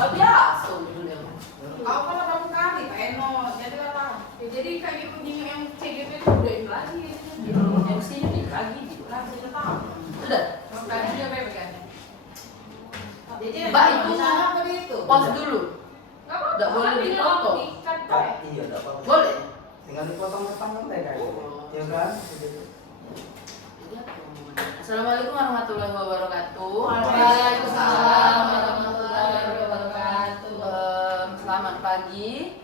Gak biasa dulu ya. Kau kalau kamu kali, Pak Eno, jadi apa? Ya, jadi kami punya yang CGP itu udah itu lagi. Yang sini nih lagi gitu. Langsung ke tahu. Sudah. Makanya dia pegang. Jadi Mbak, itu apa itu? pause dulu. Nggak apa-apa. Nggak boleh Tinggal dipotong. diikat, Ah, Pak. iya, enggak apa-apa. Boleh. Tinggal dipotong depan kan kayak gitu. Oh. Ya kan? Gitu. Assalamualaikum warahmatullahi wabarakatuh. Waalaikumsalam warahmatullahi wabarakatuh. Selamat pagi.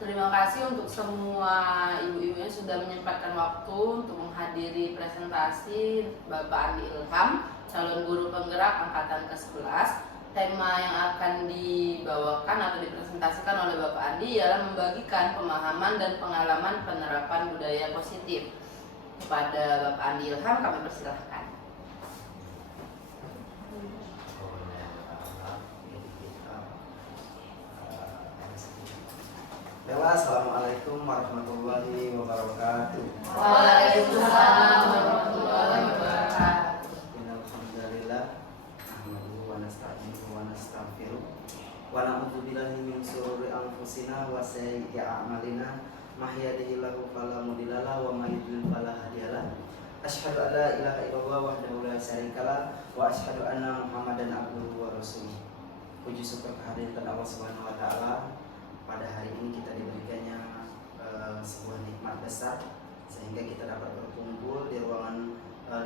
Terima kasih untuk semua ibu-ibu yang sudah menyempatkan waktu untuk menghadiri presentasi Bapak Andi Ilham, calon guru penggerak angkatan ke-11. Tema yang akan dibawakan atau dipresentasikan oleh Bapak Andi ialah membagikan pemahaman dan pengalaman penerapan budaya positif. Kepada Bapak Andi Ilham kami persilahkan. Assalamualaikum warahmatullahi wabarakatuh. Waalaikumsalam warahmatullahi wabarakatuh. Alhamdulillah, nahmaduhu wa nasta'inuhu wa nastaghfiruh wa na'udzu billahi min shururi anfusina wa sayyiati a'malina may yahdihillahu fala mudilla lahu wa may yudlil fala hadiyalah. Asyhadu an la ilaha illallah wahdahu la syarikalah wa asyhadu anna Muhammadan abduhu wa rasuluh. Puji syukur kehadiran Allah Subhanahu wa taala. Pada hari ini kita diberikannya sebuah nikmat besar sehingga kita dapat berkumpul di ruangan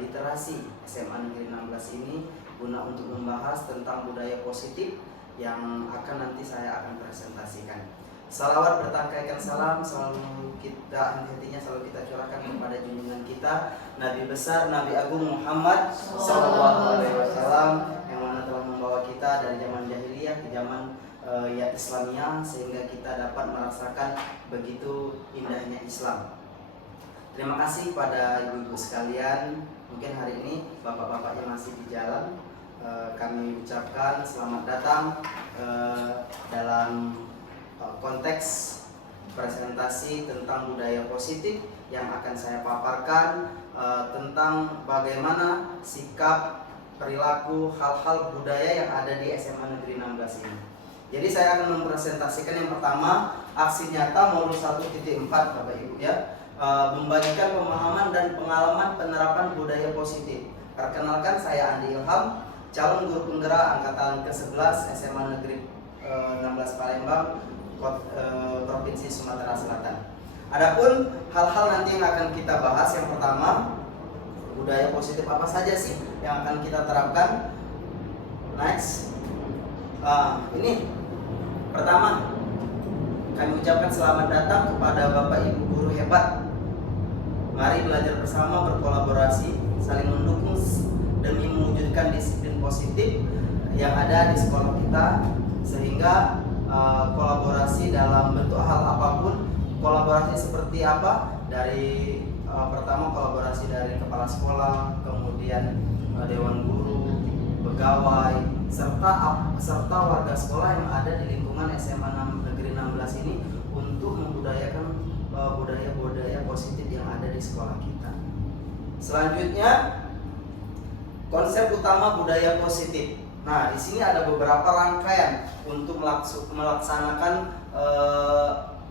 literasi SMA Negeri 16 ini guna untuk membahas tentang budaya positif yang akan nanti saya akan presentasikan. Salawat bertangkaikan salam selalu kita hati-hatinya selalu kita curahkan kepada junjungan kita Nabi besar Nabi Agung Muhammad SAW yang mana telah membawa kita dari zaman jahiliyah ke zaman ya Islamnya sehingga kita dapat merasakan begitu indahnya Islam. Terima kasih pada ibu-ibu sekalian. Mungkin hari ini bapak-bapaknya masih di jalan. Kami ucapkan selamat datang dalam konteks presentasi tentang budaya positif yang akan saya paparkan tentang bagaimana sikap, perilaku, hal-hal budaya yang ada di SMA Negeri 16 ini. Jadi saya akan mempresentasikan yang pertama aksi nyata modul 1.4 Bapak Ibu ya, membagikan pemahaman dan pengalaman penerapan budaya positif. Perkenalkan saya Andi Ilham, calon guru penggerak angkatan ke-11 SMA Negeri 16 Palembang, Provinsi Sumatera Selatan. Adapun hal-hal nanti yang akan kita bahas, yang pertama budaya positif apa saja sih yang akan kita terapkan. Next. Ini pertama kami ucapkan selamat datang kepada Bapak Ibu guru hebat. Mari belajar bersama, berkolaborasi, saling mendukung demi mewujudkan disiplin positif yang ada di sekolah kita, sehingga kolaborasi dalam bentuk hal apapun. Kolaborasi seperti apa? Dari pertama kolaborasi dari kepala sekolah, kemudian dewan guru, pegawai, serta warga sekolah yang ada di lingkungan SMA Negeri 16 ini untuk membudayakan budaya-budaya positif yang ada di sekolah kita. Selanjutnya, konsep utama budaya positif. Nah, di sini ada beberapa rangkaian untuk melaksanakan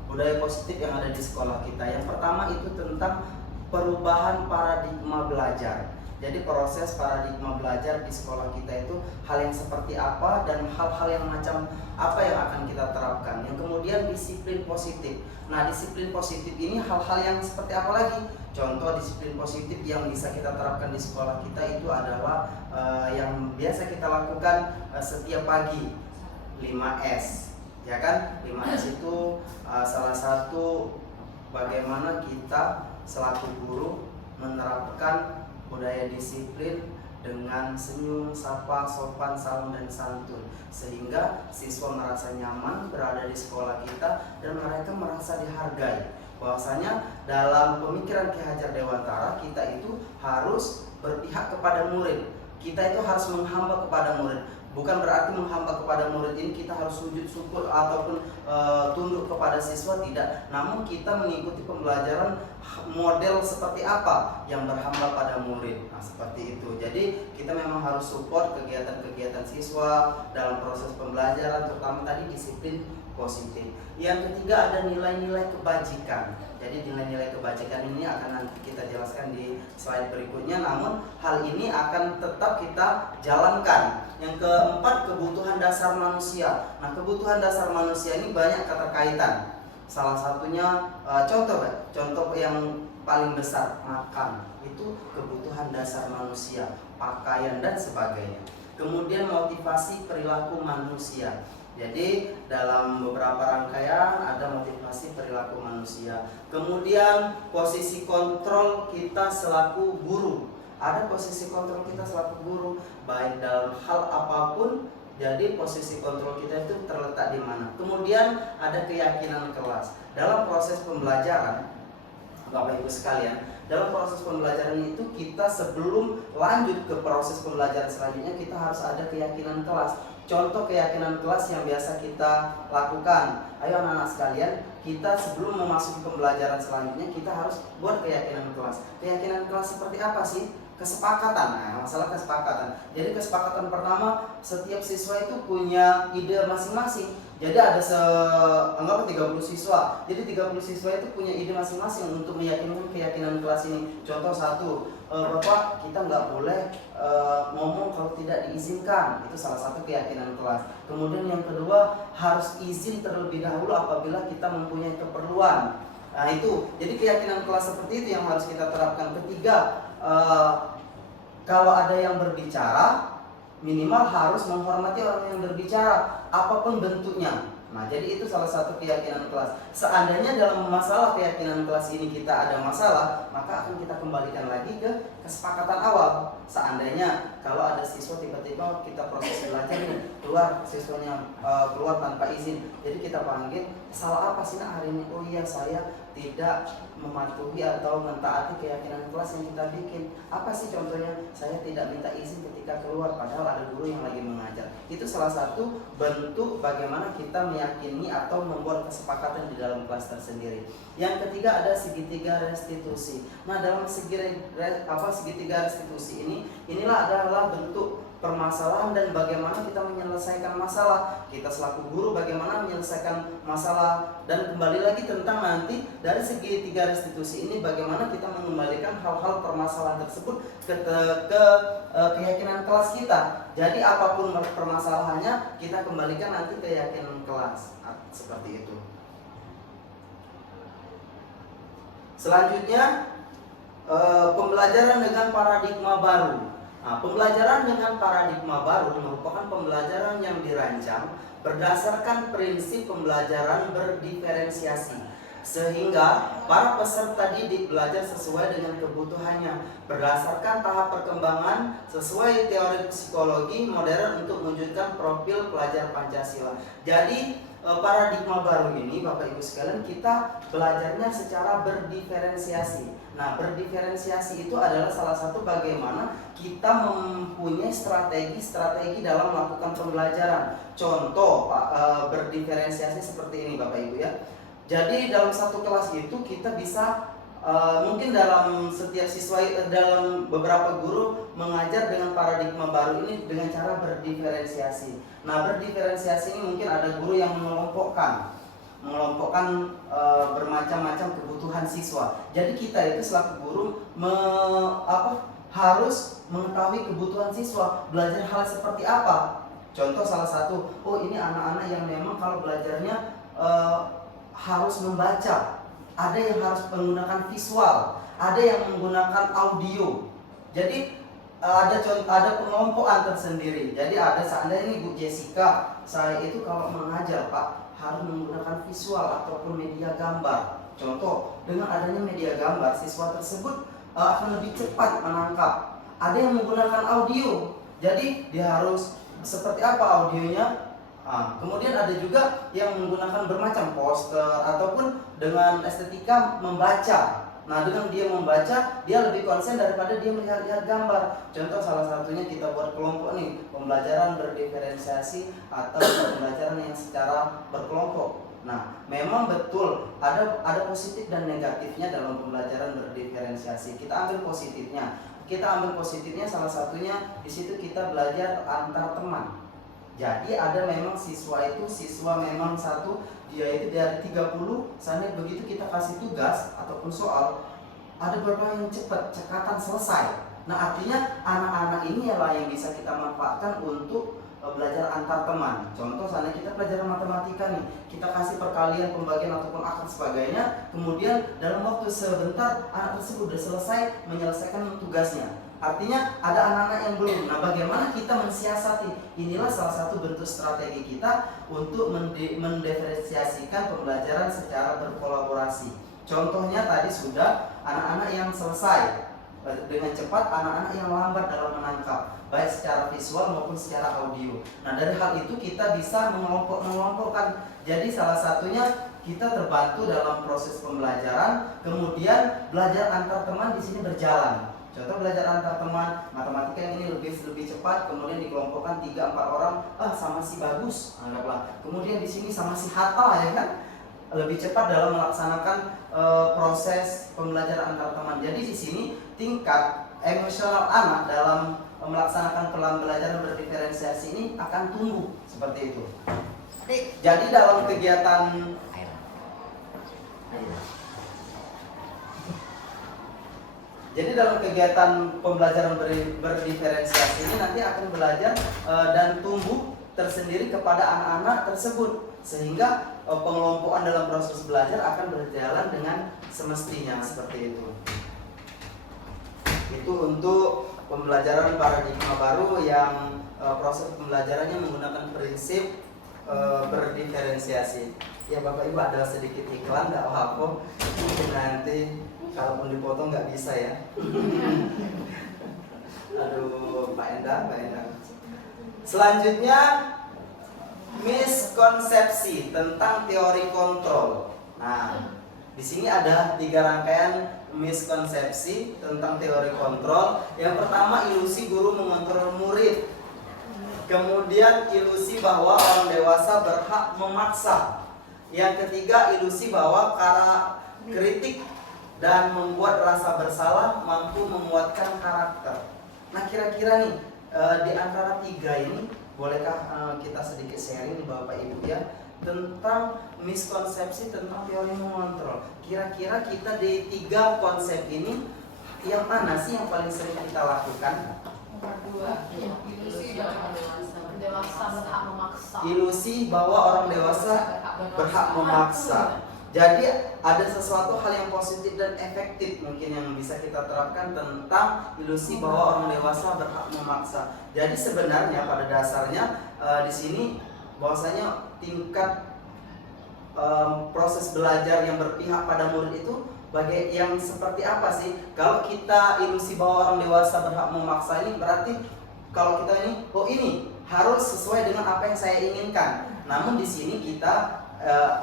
budaya positif yang ada di sekolah kita. Yang pertama itu tentang perubahan paradigma belajar. Jadi proses paradigma belajar di sekolah kita itu hal yang seperti apa dan hal-hal yang macam apa yang akan kita terapkan. Yang kemudian disiplin positif. Nah, disiplin positif ini hal-hal yang seperti apa lagi? Contoh disiplin positif yang bisa kita terapkan di sekolah kita itu adalah yang biasa kita lakukan setiap pagi, 5S. Ya kan? 5S itu salah satu bagaimana kita selaku guru menerapkan budaya disiplin dengan senyum, sapa, sopan, salam, dan santun, sehingga siswa merasa nyaman berada di sekolah kita dan mereka merasa dihargai. Bahwasanya dalam pemikiran Ki Hajar Dewantara, kita itu harus berpihak kepada murid, kita itu harus menghamba kepada murid, Bukan berarti menghamba kepada murid ini kita harus sujud syukur ataupun tunduk kepada siswa, tidak. Namun kita mengikuti pembelajaran model seperti apa yang berhamba pada murid. Nah, seperti itu. Jadi kita memang harus support kegiatan-kegiatan siswa dalam proses pembelajaran, terutama tadi disiplin positif. Yang ketiga ada nilai-nilai kebajikan. Jadi nilai-nilai kebajikan ini akan nanti kita jelaskan di slide berikutnya, namun hal ini akan tetap kita jalankan. Yang keempat, kebutuhan dasar manusia. Nah, kebutuhan dasar manusia ini banyak keterkaitan. Salah satunya contoh yang paling besar, makan. Itu kebutuhan dasar manusia, pakaian dan sebagainya. Kemudian motivasi perilaku manusia. Jadi dalam beberapa rangkaian ada motivasi perilaku manusia. Kemudian posisi kontrol kita selaku guru. Ada posisi kontrol kita selaku guru, baik dalam hal apapun. Jadi posisi kontrol kita itu terletak di mana. Kemudian ada keyakinan kelas. Dalam proses pembelajaran, Bapak Ibu sekalian, dalam proses pembelajaran itu kita sebelum lanjut ke proses pembelajaran selanjutnya, kita harus ada keyakinan kelas. Contoh keyakinan kelas yang biasa kita lakukan. Ayo anak-anak sekalian, kita sebelum memasuki pembelajaran selanjutnya kita harus buat keyakinan kelas. Keyakinan kelas seperti apa sih? Kesepakatan. Nah, masalah kesepakatan. Jadi kesepakatan pertama, setiap siswa itu punya ide masing-masing. Jadi ada anggap 30 siswa. Jadi 30 siswa itu punya ide masing-masing untuk meyakinkan keyakinan kelas ini. Contoh satu, Bapak, kita nggak boleh ngomong kalau tidak diizinkan. Itu salah satu keyakinan kelas. Kemudian yang kedua, harus izin terlebih dahulu apabila kita mempunyai keperluan. Nah itu, jadi keyakinan kelas seperti itu yang harus kita terapkan. Ketiga, kalau ada yang berbicara, minimal harus menghormati orang yang berbicara, apapun bentuknya. Nah, jadi itu salah satu keyakinan kelas. Seandainya dalam masalah keyakinan kelas ini kita ada masalah, maka akan kita kembalikan lagi ke kesepakatan awal. Seandainya kalau ada siswa tiba-tiba kita proses belajar ini keluar, siswanya keluar tanpa izin, jadi kita panggil, salah apa sih nak hari ini? Oh iya, saya tidak mematuhi atau mentaati keyakinan kelas yang kita bikin. Apa sih contohnya? Saya tidak minta izin ketika keluar padahal ada guru yang lagi mengajar. Itu salah satu bentuk bagaimana kita meyakini atau membuat kesepakatan di dalam kelas tersendiri. Yang ketiga ada segitiga restitusi. Nah, dalam segitiga restitusi inilah adalah bentuk permasalahan dan bagaimana kita menyelesaikan masalah. Kita selaku guru bagaimana menyelesaikan masalah, dan kembali lagi tentang nanti dari segitiga restitusi ini bagaimana kita mengembalikan hal-hal permasalahan tersebut ke keyakinan kelas kita. Jadi apapun permasalahannya kita kembalikan nanti ke keyakinan kelas. Seperti itu. Selanjutnya pembelajaran dengan paradigma baru. Nah, pembelajaran dengan paradigma baru merupakan pembelajaran yang dirancang berdasarkan prinsip pembelajaran berdiferensiasi, sehingga para peserta didik belajar sesuai dengan kebutuhannya berdasarkan tahap perkembangan sesuai teori psikologi modern untuk mewujudkan profil pelajar Pancasila. Jadi paradigma baru ini Bapak Ibu sekalian, kita belajarnya secara berdiferensiasi. Nah, berdiferensiasi itu adalah salah satu bagaimana kita mempunyai strategi dalam melakukan pembelajaran. Contoh berdiferensiasi seperti ini Bapak Ibu ya. Jadi dalam satu kelas itu kita bisa mungkin dalam setiap siswa, dalam beberapa guru mengajar dengan paradigma baru ini dengan cara berdiferensiasi. Nah, berdiferensiasi ini mungkin ada guru yang mengelompokkan bermacam-macam kebutuhan siswa. Jadi kita itu selaku guru harus mengetahui kebutuhan siswa, belajar hal seperti apa. Contoh salah satu, oh ini anak-anak yang memang kalau belajarnya harus membaca. Ada yang harus menggunakan visual, ada yang menggunakan audio. Jadi ada pengelompokan tersendiri. Jadi ada seandainya ini Bu Jessica, saya itu kalau mengajar Pak harus menggunakan visual ataupun media gambar. Contoh, dengan adanya media gambar, siswa tersebut akan lebih cepat menangkap. Ada yang menggunakan audio, jadi dia harus seperti apa audionya. Kemudian ada juga yang menggunakan bermacam poster ataupun dengan estetika membaca. Nah, dengan dia membaca, dia lebih konsen daripada dia melihat-lihat gambar. Contoh salah satunya kita buat kelompok nih, pembelajaran berdiferensiasi atau pembelajaran yang secara berkelompok. Nah, memang betul ada positif dan negatifnya dalam pembelajaran berdiferensiasi. Kita ambil positifnya. Salah satunya di situ kita belajar antar teman. Jadi ada memang siswa memang satu, dia itu dari 30, misalnya begitu kita kasih tugas ataupun soal, ada beberapa yang cepat, cekatan selesai. Nah, artinya anak-anak ini ialah yang bisa kita manfaatkan untuk belajar antar teman. Contoh, misalnya kita pelajaran matematika nih, kita kasih perkalian, pembagian ataupun akar sebagainya, kemudian dalam waktu sebentar anak tersebut sudah selesai menyelesaikan tugasnya. Artinya ada anak-anak yang belum. Nah, bagaimana kita mensiasati? Inilah salah satu bentuk strategi kita untuk mendiferensiasikan pembelajaran secara berkolaborasi. Contohnya tadi sudah anak-anak yang selesai dengan cepat, anak-anak yang lambat dalam menangkap, baik secara visual maupun secara audio. Nah, dari hal itu kita bisa mengelompokkan. Jadi salah satunya kita terbantu dalam proses pembelajaran, kemudian belajar antar teman di sini berjalan. Contoh belajar antar teman, matematika yang ini lebih cepat, kemudian dikelompokkan 3-4 orang, sama si bagus, anggaplah. Kemudian di sini sama si Hatta, ya kan, lebih cepat dalam melaksanakan proses pembelajaran antar teman. Jadi di sini tingkat emosional anak dalam melaksanakan pembelajaran berdiferensiasi ini akan tumbuh seperti itu. Jadi dalam kegiatan pembelajaran berdiferensiasi ini nanti akan belajar dan tumbuh tersendiri kepada anak-anak tersebut, sehingga pengelompokan dalam proses belajar akan berjalan dengan semestinya seperti itu. Itu untuk pembelajaran paradigma baru yang proses pembelajarannya menggunakan prinsip berdiferensiasi. Ya Bapak Ibu, ada sedikit iklan, nggak apa-apa. Nanti kalaupun dipotong nggak bisa ya. Aduh, Pak Endang. Selanjutnya, miskonsepsi tentang teori kontrol. Nah, di sini ada 3 rangkaian miskonsepsi tentang teori kontrol. Yang pertama, ilusi guru mengontrol murid. Kemudian, ilusi bahwa orang dewasa berhak memaksa. Yang ketiga, ilusi bahwa cara kritik dan membuat rasa bersalah mampu menguatkan karakter. Nah, kira-kira nih di antara 3 ini, bolehkah kita sedikit sharing nih Bapak Ibu ya, tentang miskonsepsi tentang teori mengontrol. Kira-kira kita di 3 konsep ini, yang mana sih yang paling sering kita lakukan? Ilusi dewasa berhak memaksa. Ilusi bahwa orang dewasa berhak memaksa. Jadi ada sesuatu hal yang positif dan efektif mungkin yang bisa kita terapkan tentang ilusi bahwa orang dewasa berhak memaksa. Jadi sebenarnya pada dasarnya di sini bahwasanya tingkat proses belajar yang berpihak pada murid itu yang seperti apa sih? Kalau kita ilusi bahwa orang dewasa berhak memaksa ini berarti kalau kita ini harus sesuai dengan apa yang saya inginkan. Namun di sini kita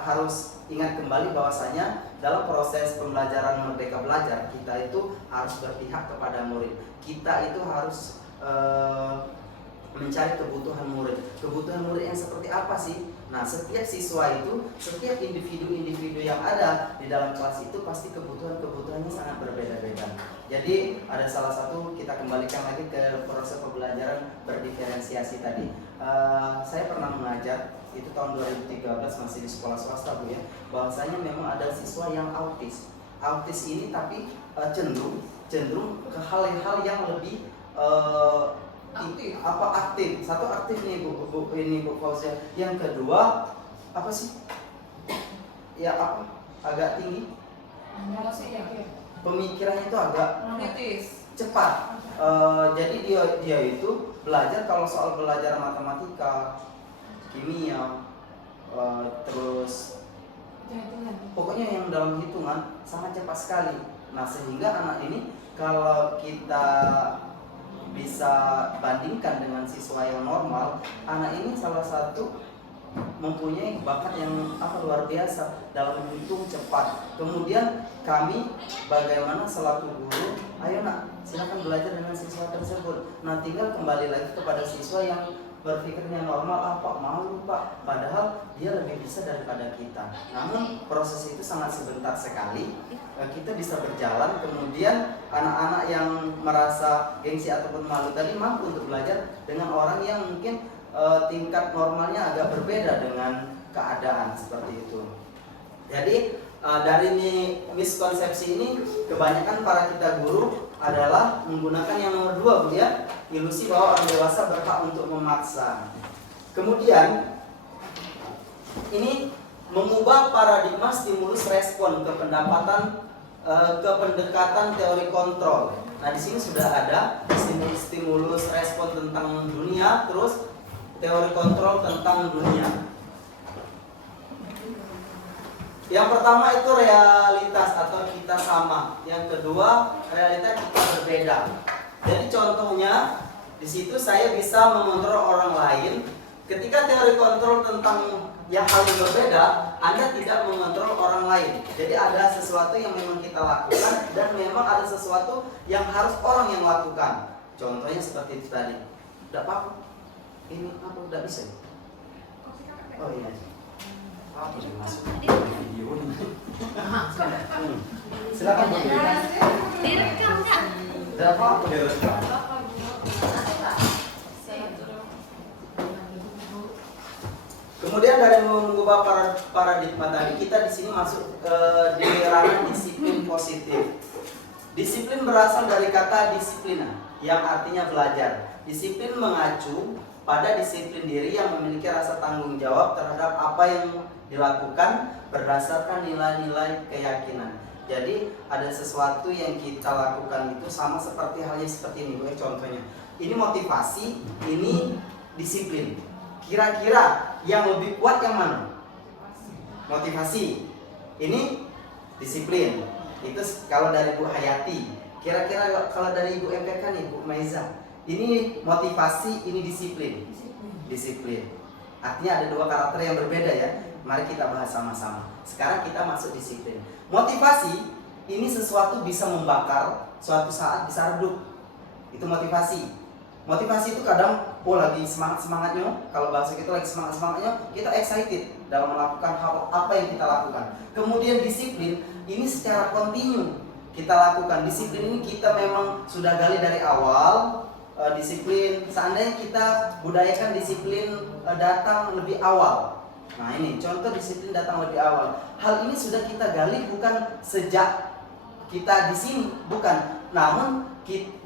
harus ingat kembali bahwasanya dalam proses pembelajaran Merdeka Belajar kita itu harus berpihak kepada murid. Kita itu harus mencari kebutuhan murid. Kebutuhan murid yang seperti apa sih? Nah, setiap siswa itu, setiap individu-individu yang ada di dalam kelas itu pasti kebutuhannya sangat berbeda-beda. Jadi ada salah satu, kita kembalikan lagi ke proses pembelajaran berdiferensiasi tadi. Saya pernah mengajar itu tahun 2013 masih di sekolah swasta Bu ya, bahwasanya memang ada siswa yang autis. Autis ini tapi cenderung ke hal-hal yang lebih aktif. Satu aktif nih Bu Fauzia. Yang kedua apa sih? Ya agak tinggi. Pemikirannya itu agak cepat. Jadi dia itu belajar, kalau soal belajar matematika, kimia, terus pokoknya yang dalam hitungan sangat cepat sekali. Nah, sehingga anak ini kalau kita bisa bandingkan dengan siswa yang normal, anak ini salah satu mempunyai bakat yang luar biasa dalam menghitung cepat. Kemudian kami bagaimana selaku guru, ayo nak silakan belajar dengan siswa tersebut. Nah tinggal kembali lagi kepada siswa yang berpikirnya normal, Pak malu Pak, padahal dia lebih bisa daripada kita. Namun proses itu sangat sebentar sekali, kita bisa berjalan. Kemudian anak-anak yang merasa gengsi ataupun malu tadi mampu untuk belajar dengan orang yang mungkin tingkat normalnya agak berbeda dengan keadaan seperti itu. Jadi dari miskonsepsi ini kebanyakan para kita guru adalah menggunakan yang nomor 2 Bu ya, ilusi bahwa orang dewasa berhak untuk memaksa. Kemudian ini mengubah paradigma stimulus respon ke pendekatan teori kontrol. Nah di sini sudah ada stimulus respon tentang dunia, terus teori kontrol tentang dunia. Yang pertama itu realitas atau kita sama. Yang kedua realita kita berbeda. Jadi contohnya di situ saya bisa mengontrol orang lain. Ketika teori kontrol tentang yang hal yang berbeda, Anda tidak mengontrol orang lain. Jadi ada sesuatu yang memang kita lakukan dan memang ada sesuatu yang harus orang yang lakukan. Contohnya seperti itu tadi. Tidak apa-apa. Ini apa? Tidak bisa. Oh iya. Apa yang masuk video ini? Silakan Bu. Direkam kan? Tidak apa-apa direkam. Kemudian dari mengubah paradigma tadi, kita di sini masuk di ranah disiplin positif. Disiplin berasal dari kata disiplina, yang artinya belajar. Disiplin mengacu pada disiplin diri yang memiliki rasa tanggung jawab terhadap apa yang dilakukan berdasarkan nilai-nilai keyakinan. Jadi ada sesuatu yang kita lakukan itu sama seperti halnya seperti ini, contohnya. Ini motivasi, ini disiplin. Kira-kira yang lebih kuat yang mana? Motivasi. Ini disiplin. Itu kalau dari Bu Hayati. Kira-kira kalau dari Ibu MPK nih, Bu Maiza. Ini motivasi, ini disiplin. Disiplin. Artinya ada 2 karakter yang berbeda ya. Mari kita bahas sama-sama. Sekarang kita masuk disiplin. Motivasi ini sesuatu bisa membakar, suatu saat bisa redup. Itu motivasi. Motivasi itu kadang lagi semangat-semangatnya. Kalau bahasa kita lagi semangat-semangatnya, kita excited dalam melakukan hal apa yang kita lakukan. Kemudian disiplin ini secara kontinu kita lakukan. Disiplin ini kita memang sudah gali dari awal. Disiplin, seandainya kita budayakan disiplin datang lebih awal. Nah ini contoh disiplin datang lebih awal. Hal ini sudah kita gali bukan sejak kita di sini, bukan. Namun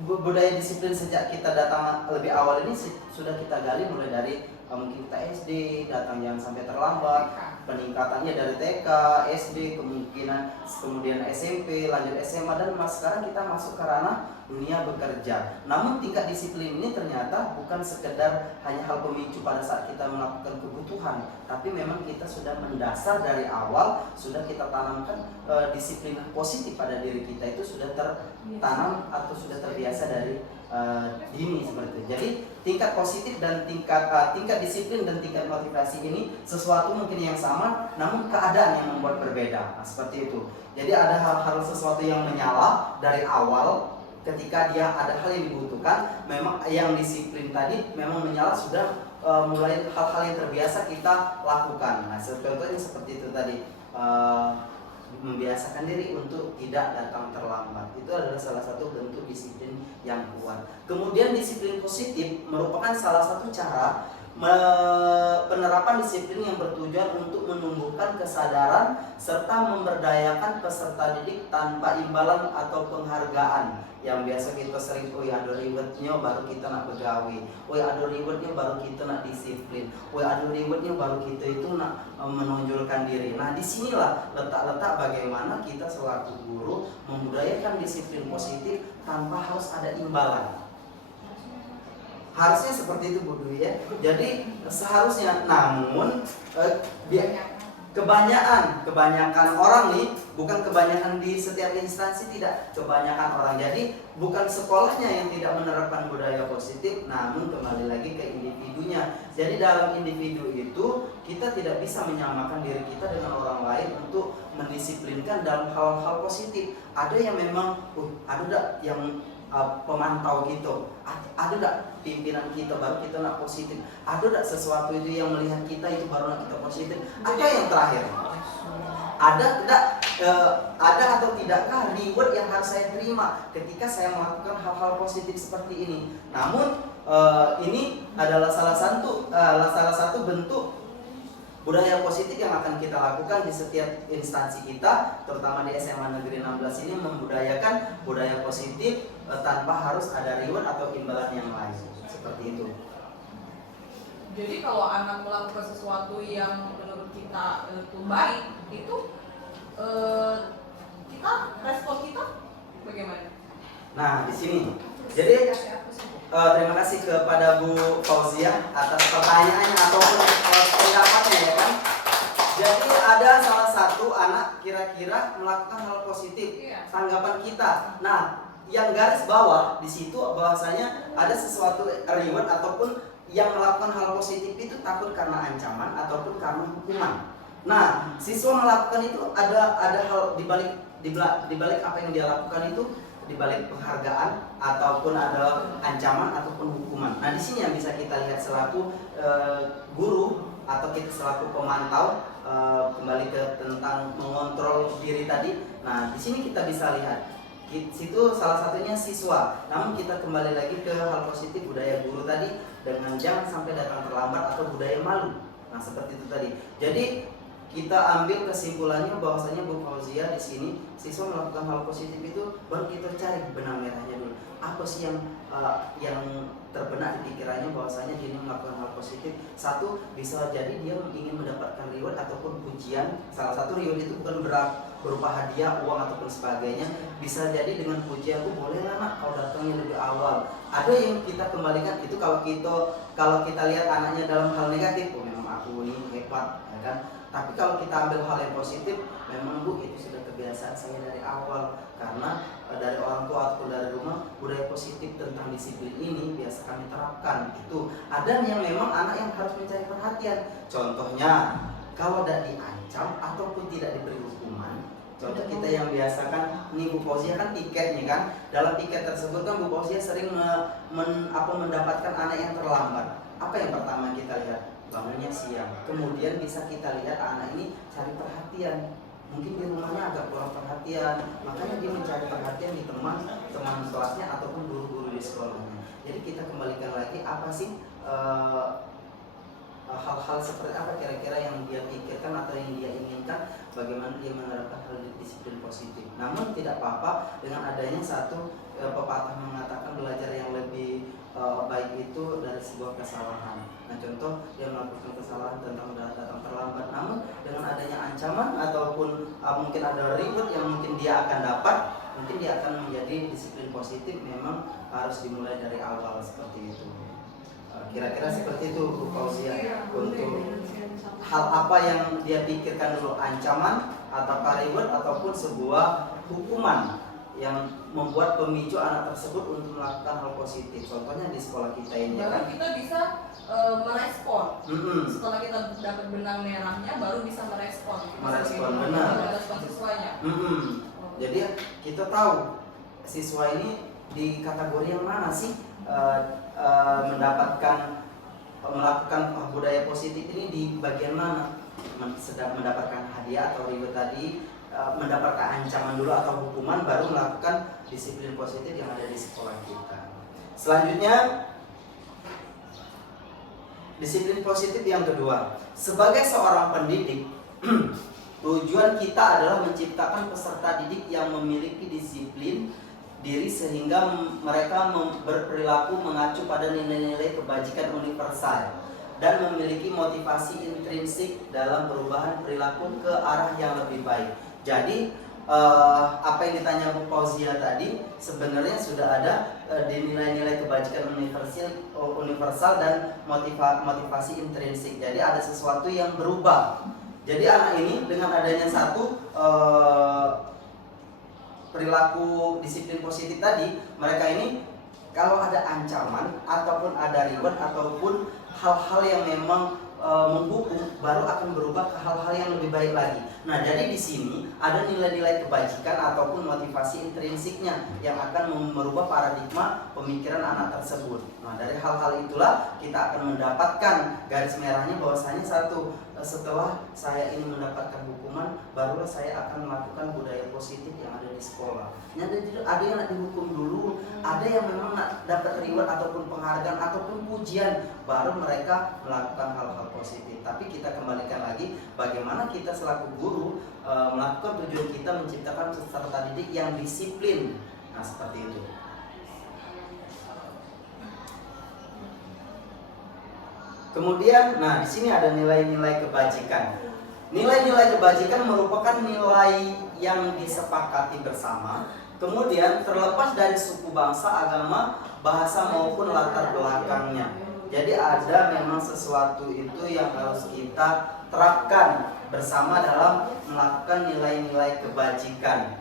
budaya disiplin sejak kita datang lebih awal ini sudah kita gali mulai dari mungkin kita SD, datang jangan sampai terlambat, peningkatannya dari TK, SD, kemudian SMP, lanjut SMA, dan sekarang kita masuk ke ranah dunia bekerja. Namun tingkat disiplin ini ternyata bukan sekedar hanya hal pemicu pada saat kita melakukan kebutuhan, tapi memang kita sudah mendasar dari awal, sudah kita tanamkan disiplin positif pada diri kita, itu sudah tertanam atau sudah terbiasa dari dini seperti itu. Jadi tingkat positif dan tingkat disiplin dan tingkat motivasi ini sesuatu mungkin yang sama, namun keadaan yang membuat berbeda. Nah, seperti itu. Jadi ada hal-hal sesuatu yang menyala dari awal. Ketika dia ada hal yang dibutuhkan, memang yang disiplin tadi memang menyala sudah mulai hal-hal yang terbiasa kita lakukan. Nah, contohnya seperti itu tadi, membiasakan diri untuk tidak datang terlambat. Itu adalah salah satu bentuk disiplin yang kuat. Kemudian disiplin positif merupakan salah satu cara penerapan disiplin yang bertujuan untuk menumbuhkan kesadaran serta memberdayakan peserta didik tanpa imbalan atau penghargaan. Yang biasa kita sering, aduh ribetnya baru kita nak begawi, aduh ribetnya baru kita nak disiplin, aduh ribetnya baru kita itu nak menonjolkan diri. Nah disinilah letak-letak bagaimana kita selaku guru membudayakan disiplin positif tanpa harus ada imbalan. Harusnya seperti itu Bu Dwi ya. Jadi seharusnya, namun kebanyakan orang nih, bukan kebanyakan di setiap instansi, tidak, kebanyakan orang. Jadi bukan sekolahnya yang tidak menerapkan budaya positif, namun kembali lagi ke individunya. Jadi dalam individu itu kita tidak bisa menyamakan diri kita dengan orang lain untuk mendisiplinkan dalam hal-hal positif. Ada yang memang ada enggak yang pemantau gitu, ada enggak pimpinan kita baru kita nak positif, ada enggak sesuatu itu yang melihat kita itu baru nak kita positif. Ada yang terakhir, ada tidak ada atau tidakkah reward yang harus saya terima ketika saya melakukan hal-hal positif seperti ini. Namun ini adalah salah satu bentuk budaya positif yang akan kita lakukan di setiap instansi kita, terutama di SMA Negeri 16 ini, membudayakan budaya positif tanpa harus ada reward atau imbalan yang lain. Seperti itu. Jadi kalau anak melakukan sesuatu yang menurut kita itu baik, itu respon kita bagaimana? Nah, di sini. Jadi terima kasih kepada Bu Fauzia atas pertanyaannya ataupun pendapatnya ya kan. Jadi ada salah satu anak kira-kira melakukan hal positif, tanggapan kita. Nah, yang garis bawah di situ bahwasanya ada sesuatu reward ataupun yang melakukan hal positif itu takut karena ancaman ataupun karena hukuman. Nah, siswa melakukan itu ada hal dibalik apa yang dia lakukan itu, dibalik penghargaan ataupun ada ancaman ataupun hukuman. Nah, di sini yang bisa kita lihat selaku guru atau kita selaku pemantau, kembali ke tentang mengontrol diri tadi. Nah, di sini kita bisa lihat situ salah satunya siswa. Namun kita kembali lagi ke hal positif budaya guru tadi dengan jangan sampai datang terlambat atau budaya malu. Nah, seperti itu tadi. Jadi kita ambil kesimpulannya bahwasanya Bu Fauzia di sini siswa melakukan hal positif itu baru kita cari benang merahnya dulu. Apa sih yang terbenak di pikirannya bahwasanya dia melakukan hal positif? Satu, bisa jadi dia ingin mendapatkan reward ataupun pujian. Salah satu reward itu bukan berupa hadiah, uang ataupun sebagainya. Bisa jadi dengan pujian, boleh lah nak kau datangnya lebih awal. Ada yang kita kembalikan itu kalau kita lihat anaknya dalam hal negatif, memang aku ini hebat, ya kan? Tapi kalau kita ambil hal yang positif, memang Bu itu sudah kebiasaan saya dari awal, karena dari orang tua atau dari rumah budaya positif tentang disiplin ini biasa kami terapkan. Itu ada yang memang anak yang harus mencari perhatian. Contohnya kalau tidak diancam ataupun tidak diberi hukuman. Contoh kita yang biasa kan, ini Bu Fauzia kan tiketnya kan, dalam tiket tersebut kan Bu Fauzia sering mendapatkan anak yang terlambat. Apa yang pertama kita lihat? Bangunnya siang. Kemudian bisa kita lihat anak ini cari perhatian. Mungkin di rumahnya agak kurang perhatian, makanya dia mencari perhatian di teman kelasnya ataupun guru-guru di sekolahnya. Jadi kita kembalikan lagi apa sih hal-hal seperti apa kira-kira yang dia pikirkan atau yang dia inginkan, bagaimana dia menerapkan hal disiplin positif. Namun tidak apa-apa dengan adanya satu pepatah mengatakan belajar yang lebih baik itu dari sebuah kesalahan. Nah, contoh dia melakukan kesalahan tentang datang terlambat, namun dengan adanya ancaman ataupun mungkin ada reward yang mungkin dia akan dapat, mungkin dia akan menjadi disiplin positif. Memang harus dimulai dari awal seperti itu. Kira-kira seperti itu Bu Fauzia. Untuk hal apa yang dia pikirkan dulu, ancaman atau reward ataupun sebuah hukuman yang membuat pemicu anak tersebut untuk melakukan hal positif. Contohnya di sekolah kita ini baru kan kita bisa merespon. Setelah kita dapat benang merahnya baru bisa merespon benar. Merespon siswanya. Jadi kita tahu siswa ini di kategori yang mana sih melakukan budaya positif ini, di bagian mana? Sedang mendapatkan hadiah atau reward tadi, mendapatkan ancaman dulu atau hukuman, baru melakukan disiplin positif yang ada di sekolah kita. Selanjutnya, disiplin positif yang kedua. Sebagai seorang pendidik, tujuan kita adalah menciptakan peserta didik yang memiliki disiplin diri sehingga mereka berperilaku mengacu pada nilai-nilai kebajikan universal dan memiliki motivasi intrinsik dalam perubahan perilaku ke arah yang lebih baik. Jadi apa yang ditanya Bu Fauzia tadi sebenarnya sudah ada di nilai-nilai kebajikan universal dan motivasi intrinsik. Jadi ada sesuatu yang berubah Jadi anak ini dengan adanya satu perilaku disiplin positif tadi, mereka ini kalau ada ancaman ataupun ada reward ataupun hal-hal yang memang menghukum, baru akan berubah ke hal-hal yang lebih baik lagi. Nah, jadi di sini ada nilai-nilai kebajikan ataupun motivasi intrinsiknya yang akan merubah paradigma pemikiran anak tersebut. Nah, dari hal-hal itulah kita akan mendapatkan garis merahnya bahwasanya satu, setelah saya ini mendapatkan hukuman, barulah saya akan melakukan budaya positif yang ada di sekolah. Ada yang nak dihukum dulu, ada yang memang nak dapat reward ataupun penghargaan ataupun pujian, baru mereka melakukan hal-hal positif. Tapi kita kembalikan lagi, bagaimana kita selaku guru melakukan tujuan kita menciptakan peserta didik yang disiplin. Nah, seperti itu. Kemudian, nah di sini ada nilai-nilai kebajikan. Nilai-nilai kebajikan merupakan nilai yang disepakati bersama. Kemudian terlepas dari suku, bangsa, agama, bahasa maupun latar belakangnya. Jadi ada memang sesuatu itu yang harus kita terapkan bersama dalam melakukan nilai-nilai kebajikan.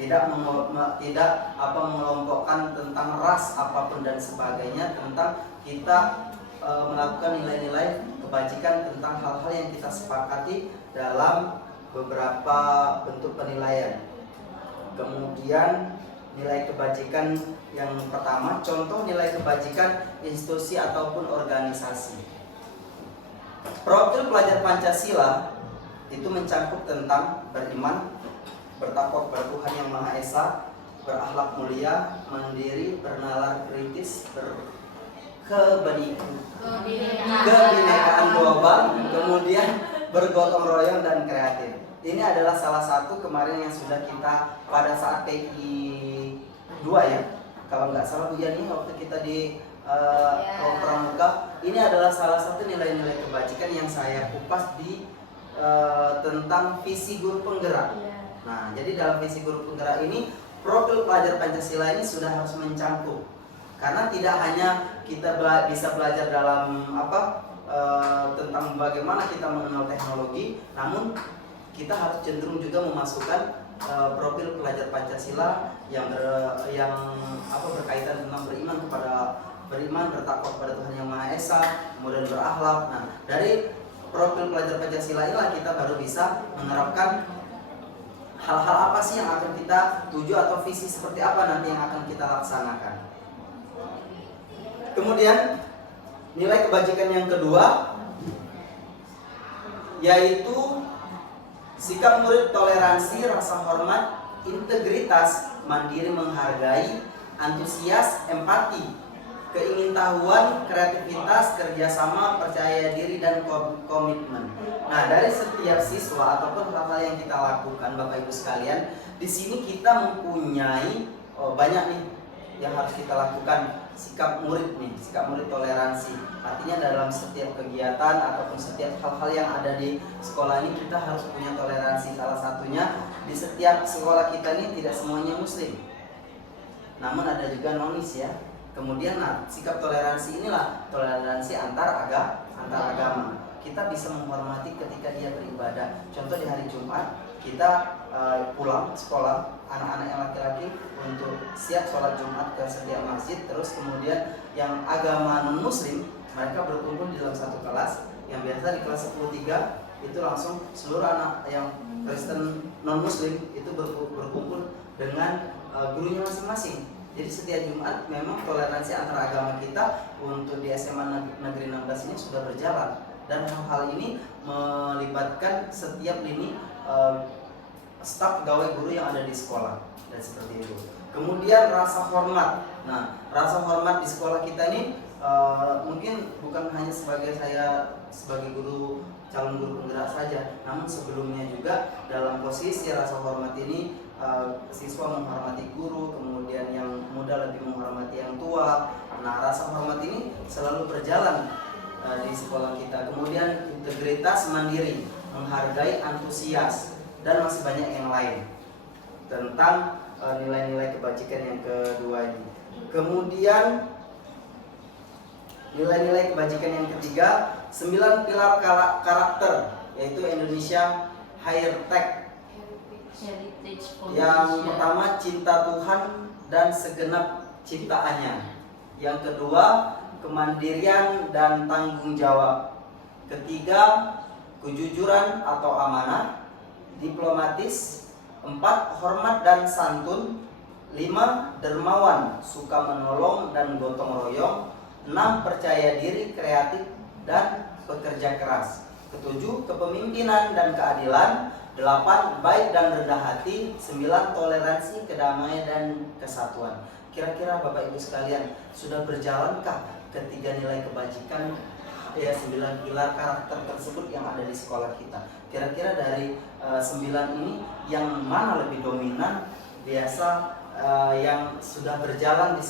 Tidak mengelompokkan tentang ras apapun dan sebagainya, tentang kita melakukan nilai-nilai kebajikan tentang hal-hal yang kita sepakati dalam beberapa bentuk penilaian. Kemudian nilai kebajikan yang pertama, contoh nilai kebajikan institusi ataupun organisasi. Profil pelajar Pancasila itu mencakup tentang beriman, bertakwa kepada Tuhan Yang Maha Esa, berakhlak mulia, mandiri, bernalar kritis, kebinekaan global, kemudian bergotong royong dan kreatif. Ini adalah salah satu kemarin yang sudah kita pada saat PI 2 ya, kalau nggak salah Bu Yani waktu kita di pramuka. Ini adalah salah satu nilai-nilai kebajikan yang saya kupas di tentang visi guru penggerak. Nah, jadi dalam visi guru penggerak ini profil pelajar Pancasila ini sudah harus mencangkup. Karena tidak hanya kita bisa belajar dalam tentang bagaimana kita mengenal teknologi, namun kita harus cenderung juga memasukkan profil pelajar Pancasila yang berkaitan tentang beriman, bertakwa kepada Tuhan Yang Maha Esa, kemudian berakhlak. Nah, dari profil pelajar Pancasila inilah kita baru bisa menerapkan hal-hal apa sih yang akan kita tuju atau visi seperti apa nanti yang akan kita laksanakan. Kemudian nilai kebajikan yang kedua yaitu sikap murid, toleransi, rasa hormat, integritas, mandiri, menghargai, antusias, empati, keingintahuan, kreativitas, kerjasama, percaya diri, dan komitmen. Nah, dari setiap siswa ataupun hal-hal yang kita lakukan, Bapak Ibu sekalian, di sini kita mempunyai banyak nih yang harus kita lakukan. Sikap murid nih, sikap murid toleransi. Artinya dalam setiap kegiatan ataupun setiap hal-hal yang ada di sekolah ini kita harus punya toleransi. Salah satunya di setiap sekolah kita ini tidak semuanya muslim, namun ada juga nonis ya. Kemudian sikap toleransi inilah toleransi antar agama. Kita bisa menghormati ketika dia beribadah. Contoh di hari Jumat kita pulang sekolah, anak-anak yang laki-laki untuk siap sholat Jumat ke setiap masjid. Terus kemudian yang agama non muslim mereka berkumpul di dalam satu kelas. Yang biasa di kelas 10-3 itu langsung seluruh anak yang Kristen non muslim itu berkumpul dengan gurunya masing-masing. Jadi setiap Jumat memang toleransi antara agama kita untuk di SMA Negeri 16 ini sudah berjalan. Dan hal-hal ini melibatkan setiap lini staf pegawai guru yang ada di sekolah dan seperti itu. Kemudian rasa hormat. Nah, rasa hormat di sekolah kita ini mungkin bukan hanya sebagai guru, calon guru penggerak saja, namun sebelumnya juga dalam posisi rasa hormat ini siswa menghormati guru, kemudian yang muda lebih menghormati yang tua. Nah, rasa hormat ini selalu berjalan di sekolah kita. Kemudian integritas, mandiri, menghargai, antusias, dan masih banyak yang lain tentang nilai-nilai kebajikan yang kedua ini. Kemudian nilai-nilai kebajikan yang ketiga, 9 pilar karakter yaitu Indonesia Higher Tech. Heritage Yang Foundation. pertama, cinta Tuhan dan segenap ciptaannya. Yang kedua, kemandirian dan tanggung jawab. Ketiga, kejujuran atau amanah, diplomatis. 4, hormat dan santun. 5, dermawan, suka menolong dan gotong royong. 6, percaya diri, kreatif dan pekerja keras. Ketujuh, kepemimpinan dan keadilan. 8, baik dan rendah hati. 9, toleransi, kedamaian dan kesatuan. Kira-kira Bapak Ibu sekalian, sudah berjalankah ketiga nilai kebajikan, ya 9 pilar karakter tersebut yang ada di sekolah kita? Kira-kira dari 9 ini yang mana lebih dominan? Biasa yang sudah berjalan di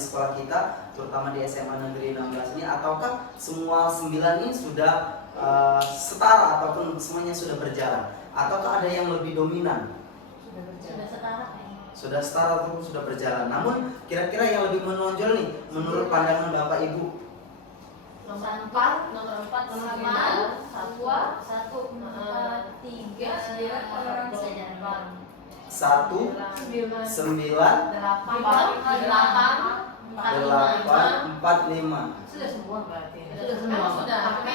sekolah kita, terutama di SMA Negeri 16 ini, ataukah semua 9 ini sudah setara ataupun semuanya sudah berjalan, ataukah ada yang lebih dominan? Sudah setara kayaknya. Sudah setara ataupun sudah berjalan. Namun kira-kira yang lebih menonjol nih menurut pandangan Bapak Ibu? Nomor 4 sama satu, 3 toleransi. 1, 9, 8, 4, 5. Sudah semua berarti. Sudah semua. Sudah. Tapi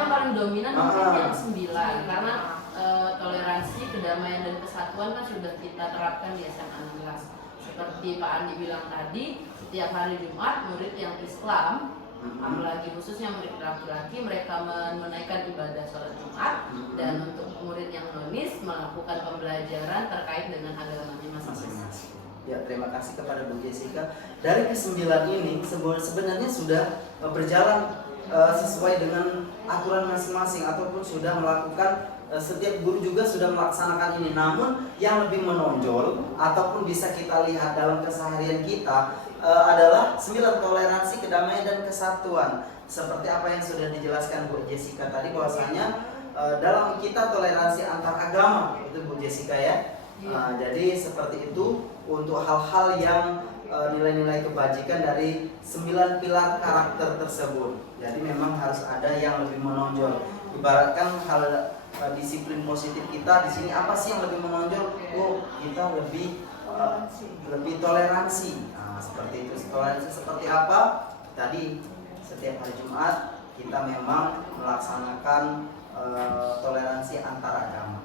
yang paling dominan mungkin yang 9, karena toleransi, kedamaian dan kesatuan kan sudah kita terapkan di SMA 16. Seperti Pak Andi bilang tadi, setiap hari Jumat murid yang Islam, apalagi khususnya murid laki-laki, mereka menunaikan ibadah sholat Jumat, dan untuk murid yang nonis melakukan pembelajaran terkait dengan agamanya masing-masing. Ya, terima kasih kepada Bu Jessica. Dari ke-9 ini sebenarnya sudah berjalan sesuai dengan aturan masing-masing, ataupun sudah melakukan, setiap guru juga sudah melaksanakan ini. Namun yang lebih menonjol ataupun bisa kita lihat dalam keseharian kita adalah 9, toleransi, kedamaian dan kesatuan. Seperti apa yang sudah dijelaskan Bu Jessica tadi, bahwasanya dalam kita toleransi antar agama, itu Bu Jessica ya. Jadi seperti itu untuk hal-hal yang nilai-nilai kebajikan dari 9 pilar karakter tersebut. Jadi memang harus ada yang lebih menonjol. Ibaratkan hal disiplin positif kita di sini, apa sih yang lebih menonjol? Oh, kita lebih toleransi. Nah, seperti itu. Toleransi seperti apa? Tadi setiap hari Jumat kita memang melaksanakan toleransi antar agama.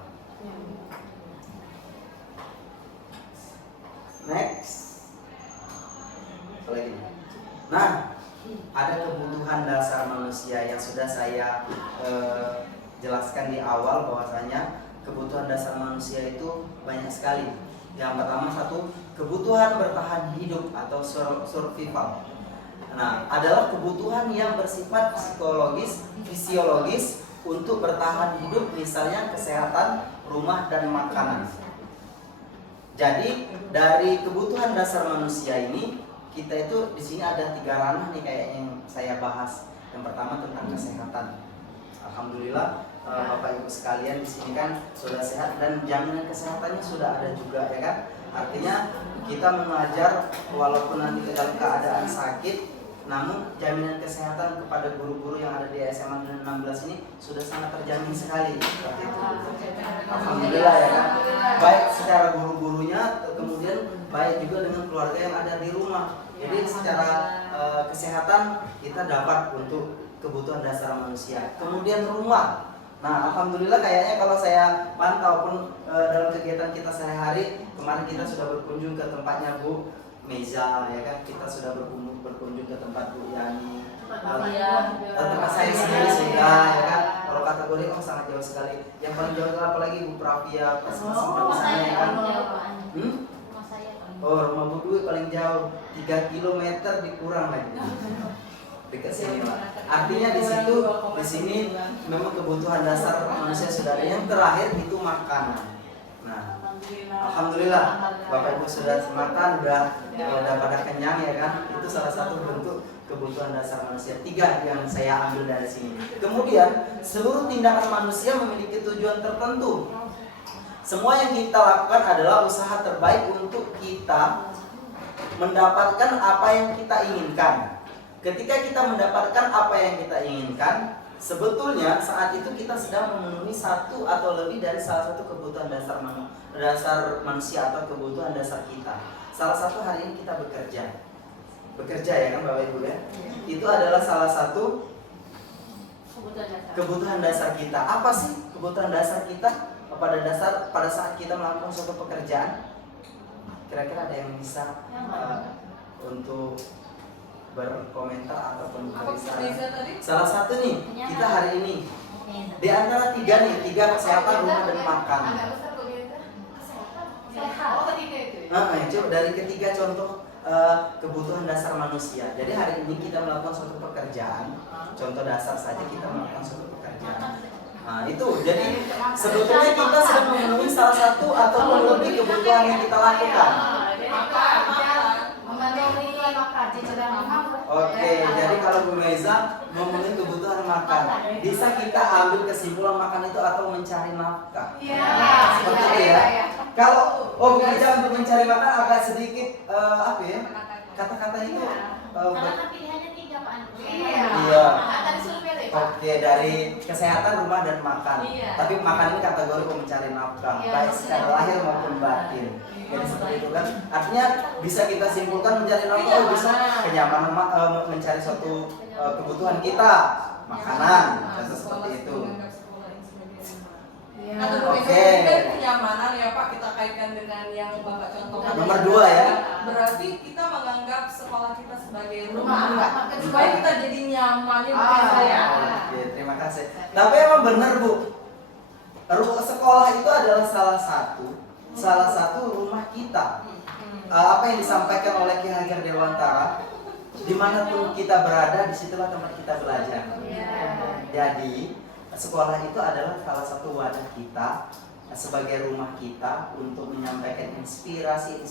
Next, apa lagi? Nah, ada kebutuhan dasar manusia yang sudah saya jelaskan di awal, bahwasanya kebutuhan dasar manusia itu banyak sekali. Yang pertama, 1, kebutuhan bertahan hidup atau survival. Nah, adalah kebutuhan yang bersifat psikologis, fisiologis untuk bertahan hidup, misalnya kesehatan, rumah dan makanan. Jadi dari kebutuhan dasar manusia ini, kita itu di sini ada 3 ranah nih kayak yang saya bahas. Yang pertama tentang kesehatan. Alhamdulillah Bapak Ibu sekalian di sini kan sudah sehat dan jaminan kesehatannya sudah ada juga, ya kan? Artinya kita mengajar walaupun nanti dalam keadaan sakit, namun jaminan kesehatan kepada guru-guru yang ada di SMA 16 ini sudah sangat terjamin sekali. Seperti itu. Alhamdulillah, ya kan? Baik secara guru-gurunya, kemudian baik juga dengan keluarga yang ada di rumah. Jadi secara kesehatan kita dapat untuk kebutuhan dasar manusia. Kemudian rumah. Nah, alhamdulillah kayaknya kalau saya pantau pun dalam kegiatan kita sehari-hari, kemarin kita sudah berkunjung ke tempatnya Bu Meza, ya kan? Kita sudah berkunjung ke tempat Bu Yani. Tempat saya sendiri sudah, ya kan? Kalau kategori sangat jauh sekali. Yang paling jauh adalah apalagi Bu Pravia, pas sempat di sana, ya kan? Oh, rumah Bu Dwi paling jauh, 3 km dikurang lagi. Dekat sini lah. Artinya di sini memang kebutuhan dasar manusia sudah ada. Yang terakhir itu makanan. Nah, alhamdulillah Bapak Ibu sudah makan, udah pada kenyang, ya kan? Itu salah satu bentuk kebutuhan dasar manusia. 3 yang saya ambil dari sini. Kemudian seluruh tindakan manusia memiliki tujuan tertentu. Semua yang kita lakukan adalah usaha terbaik untuk kita mendapatkan apa yang kita inginkan. Ketika kita mendapatkan apa yang kita inginkan, sebetulnya saat itu kita sedang memenuhi satu atau lebih dari salah satu kebutuhan dasar manusia atau kebutuhan dasar kita. Salah satu hari ini kita bekerja ya kan Bapak Ibu ya. Itu adalah salah satu kebutuhan dasar kita. Apa sih kebutuhan dasar kita? Pada saat kita melakukan suatu pekerjaan, kira-kira ada yang bisa untuk berkomentar ataupun Apa berbicara? Reza tadi? Salah satu nih, kita hari ini di antara tiga kesehatan, rumah dan makan. Oh, ketiga itu ya? Coba dari ketiga contoh kebutuhan dasar manusia. Jadi hari ini kita melakukan suatu pekerjaan, contoh dasar saja kita melakukan suatu pekerjaan. Nah itu, jadi sebetulnya kita sedang memenuhi salah satu ataupun lebih kebutuhan yang kita lakukan. Oke, jadi kalau Bu Meza memenuhi kebutuhan makan, bisa kita ambil kesimpulan makan itu atau mencari nafkah. Seperti itu ya. Kalau bekerja untuk mencari makan agak sedikit apa ya? Kata-katanya itu Karena kan pilihannya 3 Pak Anu. Iya. Tadi disuruh pilih Pak. Oke, dari kesehatan, rumah dan makan. Iya. Tapi makan ini kategori mencari nafkah, Iya, baik secara lahir maupun batin. Jadi seperti itu kan. Artinya bisa kita simpulkan mencari nafkah bisa kenyamanan, mencari suatu kebutuhan kita, makanan, contoh seperti itu. Oke. Kan kenyamanan ya Pak, kita kaitkan dengan yang Bapak contohkan. Nomor 2 ya. Berarti kita menganggap sekolah kita sebagai Rumah. rumah. Supaya kita jadi nyaman ya Bu ya. Oke, terima kasih. Tapi emang benar Bu, sekolah itu adalah salah satu rumah kita. Apa yang disampaikan oleh Ki Hajar Dewantara, dimanapun kita berada, disitulah tempat kita belajar. Jadi sekolah itu adalah salah satu wadah kita sebagai rumah kita untuk menyampaikan inspirasi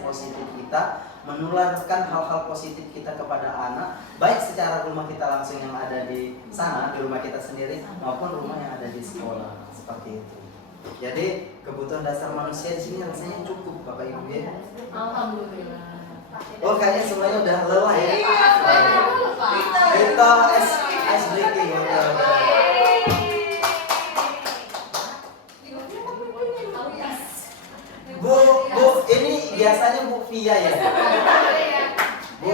positif kita, menularkan hal-hal positif kita kepada anak, baik secara rumah kita langsung yang ada di sana, di rumah kita sendiri, maupun rumah yang ada di sekolah, seperti itu. Jadi kebutuhan dasar manusia di sini rasanya cukup, Bapak Ibu ya. Alhamdulillah. Oh kayaknya semuanya udah lelah ya. Iya, Kita ice breaking. Bu, ini biasanya Bu Via ya. Bu,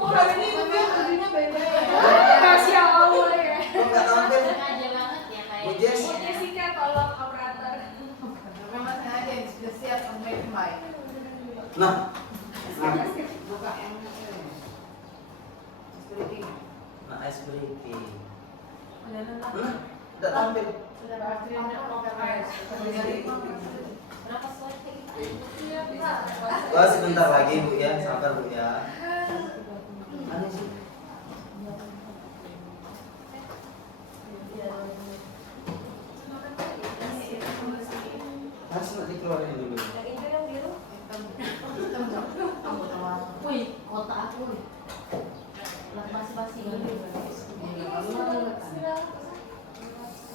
Oh, hari ini Ibu bajunya beda ya. Masya Allah ya. kok nggak tampil? Sengaja banget ya kayak. Bu Jess, Jessica tolong operator. Memang sengaja sudah siap sampai main. nah, Buka yang ini. nah ice breaking. Nah, Udah tampil. Berapa slide kita? iya bisa. Oh, sebentar lagi Bu ya, sabar Bu ya. Mana sih? Harus nanti keluarin dulu. Wih, kota aku. Lah masih ini.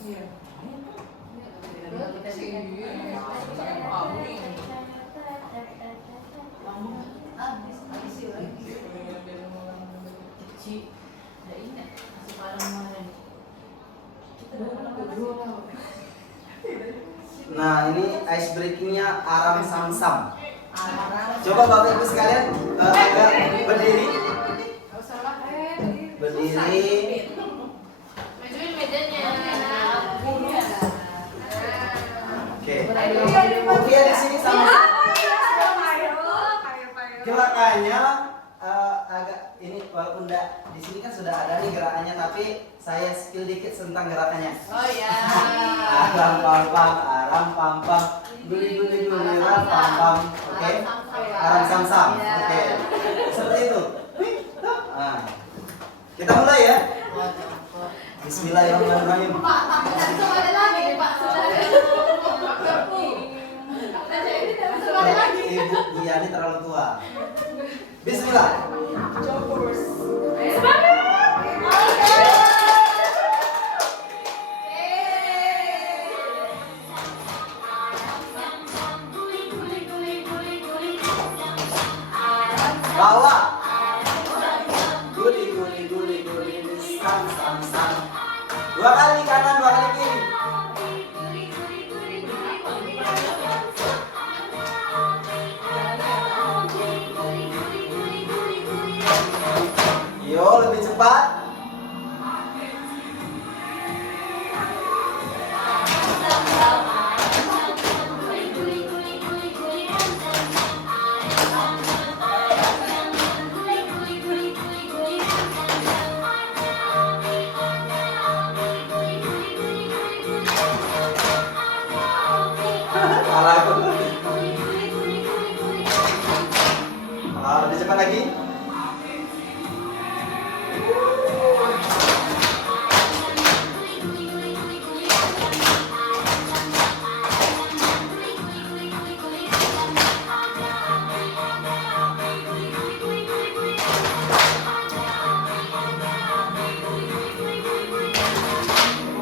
Iya. Nah, ini ice breakingnya Aram Samsam. Coba Bapak Ibu sekalian agak berdiri. Berdiri. Majuin mejanya. Oke. Oke, di sini sama. Gerakannya agak ini walaupun di sini kan sudah ada nih gerakannya, tapi saya spill dikit tentang gerakannya. Oh ya. Aram pam pam, guli ram pam pam. Oke. Aram sam. Oke. Seperti itu. Nah. Kita mulai ya. Bismillahirrahmanirrahim. Pak, tapi bisa ada lagi nih Pak. Ibu Yani terlalu tua. Bismillah. Bawa sang. Dua kali kanan, dua kali kiri. Yo, lebih cepat. Salah aku. Lebih cepat lagi.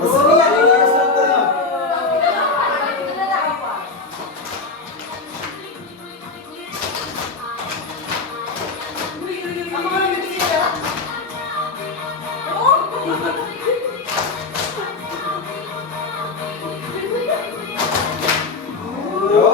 Kesenian ini strukturnya. Yo.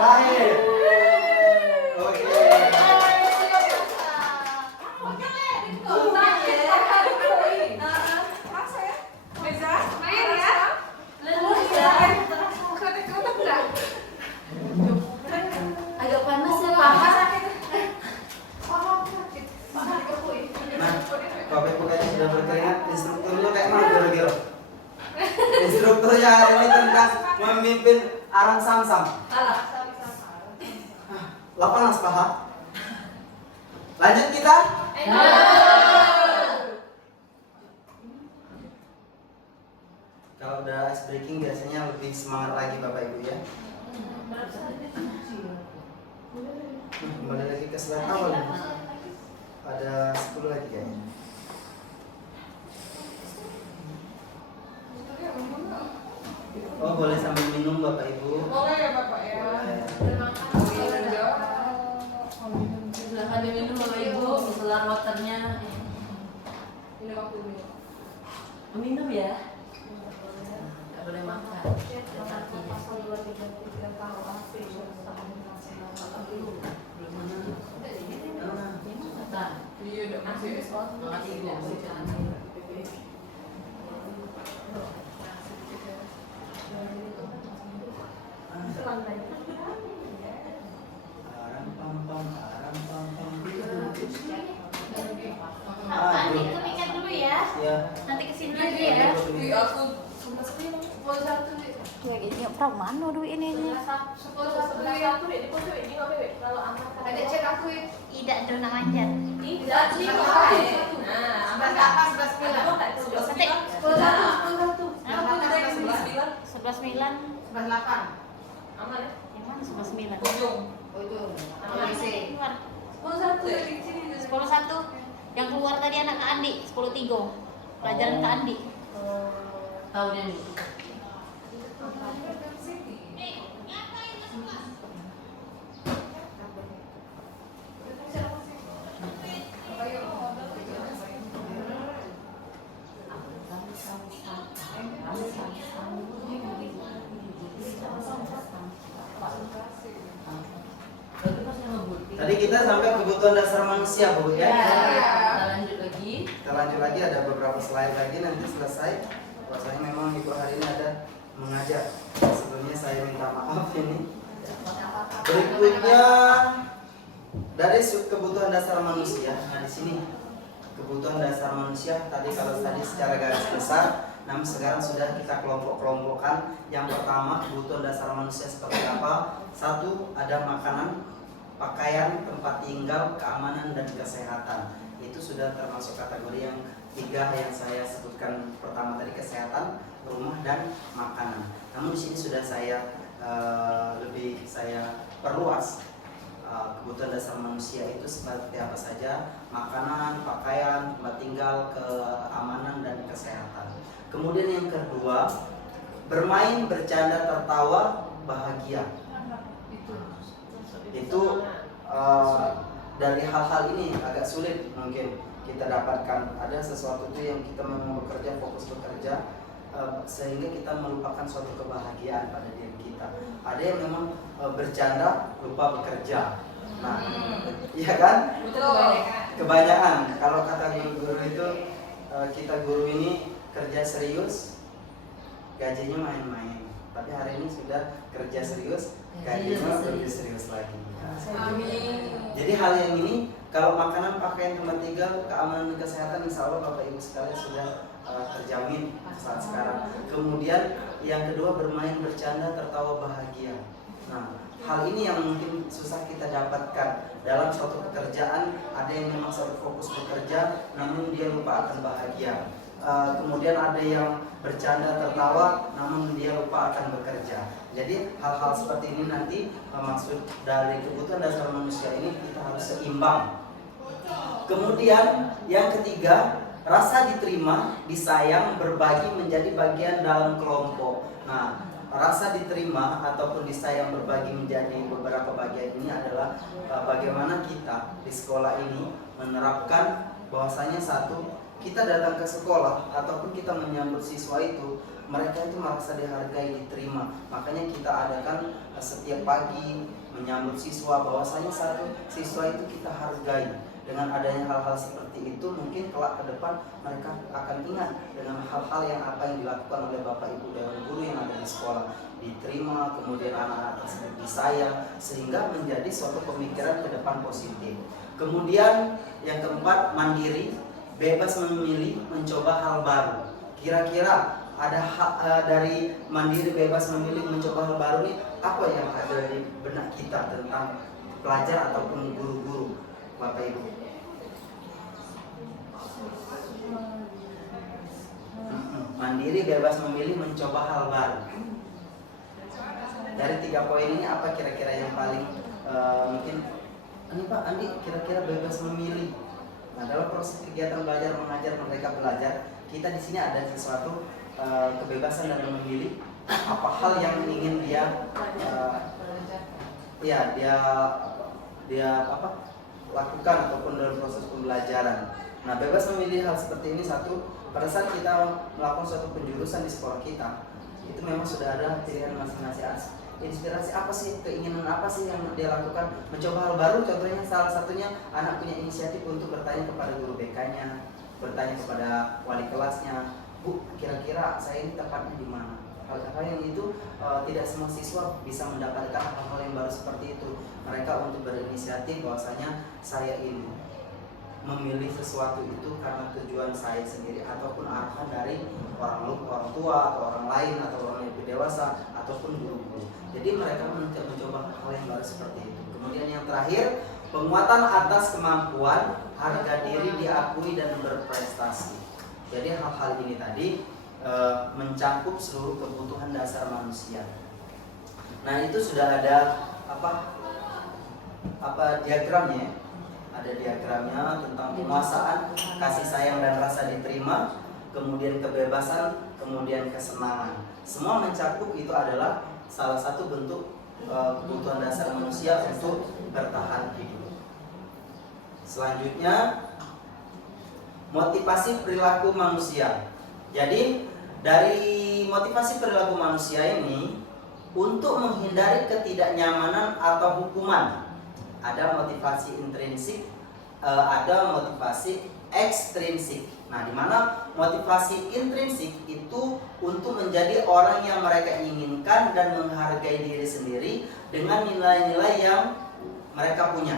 Terakhir. Oke. Agak panas ya paha. Nah, Bapak Ibu kayaknya sudah berkeringat. Instrukturnya kayak mana kira-kira? Instrukturnya hari ini tentang memimpin arang samsam. Lah panas paha. Lanjut kita. Kalau udah ice breaking biasanya lebih semangat lagi Bapak Ibu ya. Kembali lagi ke slide awal. Ada 10 lagi kayaknya. Oh, boleh sambil minum Bapak Ibu. Boleh ya Bapak ya. Boleh. Silahkan diminum Bapak Ibu, setelah waternya. Ini waktu minum. Minum ya. Gak boleh makan. Iya, udah masih Makasih Ibu. Arang pam pam, arang pam pam. Nanti itu minyak dulu ya. Ya. Nanti kesini lagi ya. Iya, aku sudah sepi nih. Sepuluh satu nih. Ya ini from mana duit ini? Sepuluh satu nih. Di pojok ini nggak bebek. Kalau aman. Ada cek aku ya. Tidak dona manjat. Tidak. Nah, aman nggak? 11.9. 11.8. Aman ya? Yang mana 11.9? Ujung. Ujung. Yang keluar. 11 dari sini. 10.1. Yang keluar tadi anak Kak Andi. 10.3. Pelajaran Kak Andi. Tahunnya nih. Tadi kita sampai kebutuhan dasar manusia, Bu ya. Kita lanjut lagi. Kita lanjut lagi, ada beberapa slide lagi nanti selesai. Bahwasanya memang Ibu hari ini ada mengajar. Sebelumnya saya minta maaf ini. Berikutnya dari kebutuhan dasar manusia. Nah, di sini kebutuhan dasar manusia tadi kalau tadi secara garis besar, namun sekarang sudah kita kelompok-kelompokkan. Yang pertama, kebutuhan dasar manusia seperti apa? Satu, ada makanan, pakaian, tempat tinggal, keamanan dan kesehatan. Itu sudah termasuk kategori yang tiga yang saya sebutkan pertama tadi, kesehatan, rumah dan makanan. Namun di sini sudah saya lebih saya perluas. Kebutuhan dasar manusia itu seperti apa saja: makanan, pakaian, tempat tinggal, keamanan kesehatan. Kemudian yang kedua, bermain, bercanda, tertawa, bahagia. Itu dari hal-hal ini agak sulit mungkin kita dapatkan. Ada sesuatu itu yang kita mau bekerja, fokus bekerja, sehingga kita melupakan suatu kebahagiaan pada diri kita. Ada yang memang bercanda lupa bekerja. Nah, iya kan? Kebanyakan. Kalau kata guru-guru itu, kita guru ini kerja serius, gajinya main-main. Tapi hari ini sudah kerja serius, gajinya lebih serius lagi. Amin. Jadi hal yang ini, kalau makanan, pakaian, tempat tinggal, keamanan dan kesehatan, insya Allah Bapak Ibu sekalian sudah terjamin saat sekarang. Kemudian yang kedua, bermain, bercanda, tertawa, bahagia. Nah, hal ini yang mungkin susah kita dapatkan dalam suatu pekerjaan. Ada yang memang satu fokus bekerja, namun dia lupa akan bahagia. Kemudian ada yang bercanda, tertawa, namun dia lupa akan bekerja. Jadi hal-hal seperti ini nanti maksud dari kebutuhan dasar manusia ini kita harus seimbang. Kemudian yang ketiga, rasa diterima, disayang, berbagi, menjadi bagian dalam kelompok. Nah, rasa diterima ataupun disayang, berbagi menjadi beberapa bagian ini adalah bagaimana kita di sekolah ini menerapkan bahwasanya satu, kita datang ke sekolah ataupun kita menyambut siswa itu, mereka itu merasa dihargai, diterima. Makanya kita adakan setiap pagi menyambut siswa, bahwasanya satu, siswa itu kita hargai. Dengan adanya hal-hal seperti itu, mungkin kelak ke depan mereka akan ingat dengan hal-hal yang apa yang dilakukan oleh Bapak Ibu dan guru yang ada di sekolah. Diterima, kemudian anak-anak tersebut disayang, sehingga menjadi suatu pemikiran ke depan positif. Kemudian yang keempat, mandiri, bebas memilih, mencoba hal baru. Kira-kira ada dari mandiri, bebas memilih, mencoba hal baru ini, apa yang ada di benak kita tentang pelajar ataupun guru-guru, Bapak Ibu? Mandiri, bebas memilih, mencoba hal baru. Dari 3 poin ini apa kira-kira yang paling mungkin ini Pak Andi kira-kira bebas memilih? Nah, dalam proses kegiatan belajar mengajar, mereka belajar, kita di sini ada sesuatu kebebasan dalam memilih apa hal yang ingin dia lakukan ataupun dalam proses pembelajaran. Nah, bebas memilih hal seperti ini satu, pada saat kita melakukan suatu penjurusan di sekolah kita, itu memang sudah ada pilihan masing-masing. Inspirasi apa sih, keinginan apa sih yang dia lakukan, mencoba hal baru. Contohnya salah satunya anak punya inisiatif untuk bertanya kepada guru BK-nya, bertanya kepada wali kelasnya, Bu, kira-kira saya ini tepatnya di mana? Hal-hal yang itu tidak semua siswa bisa mendapatkan hal-hal yang baru seperti itu. Mereka untuk berinisiatif bahwasanya saya ini memilih sesuatu itu karena tujuan saya sendiri ataupun arahan dari orang tua atau orang lain atau orang yang lebih dewasa ataupun guru-guru. Jadi mereka mencoba hal yang baru seperti itu. Kemudian yang terakhir, penguatan atas kemampuan, harga diri diakui dan berprestasi. Jadi hal-hal ini tadi mencakup seluruh kebutuhan dasar manusia. Nah, itu sudah ada diagramnya. Ada diagramnya tentang penguasaan, kasih sayang dan rasa diterima, kemudian kebebasan, kemudian kesenangan. Semua mencakup itu adalah salah satu bentuk kebutuhan dasar manusia untuk bertahan hidup. Selanjutnya, motivasi perilaku manusia. Jadi dari motivasi perilaku manusia ini untuk menghindari ketidaknyamanan atau hukuman. Ada motivasi intrinsik, ada motivasi ekstrinsik. Nah, di mana motivasi intrinsik itu untuk menjadi orang yang mereka inginkan dan menghargai diri sendiri dengan nilai-nilai yang mereka punya.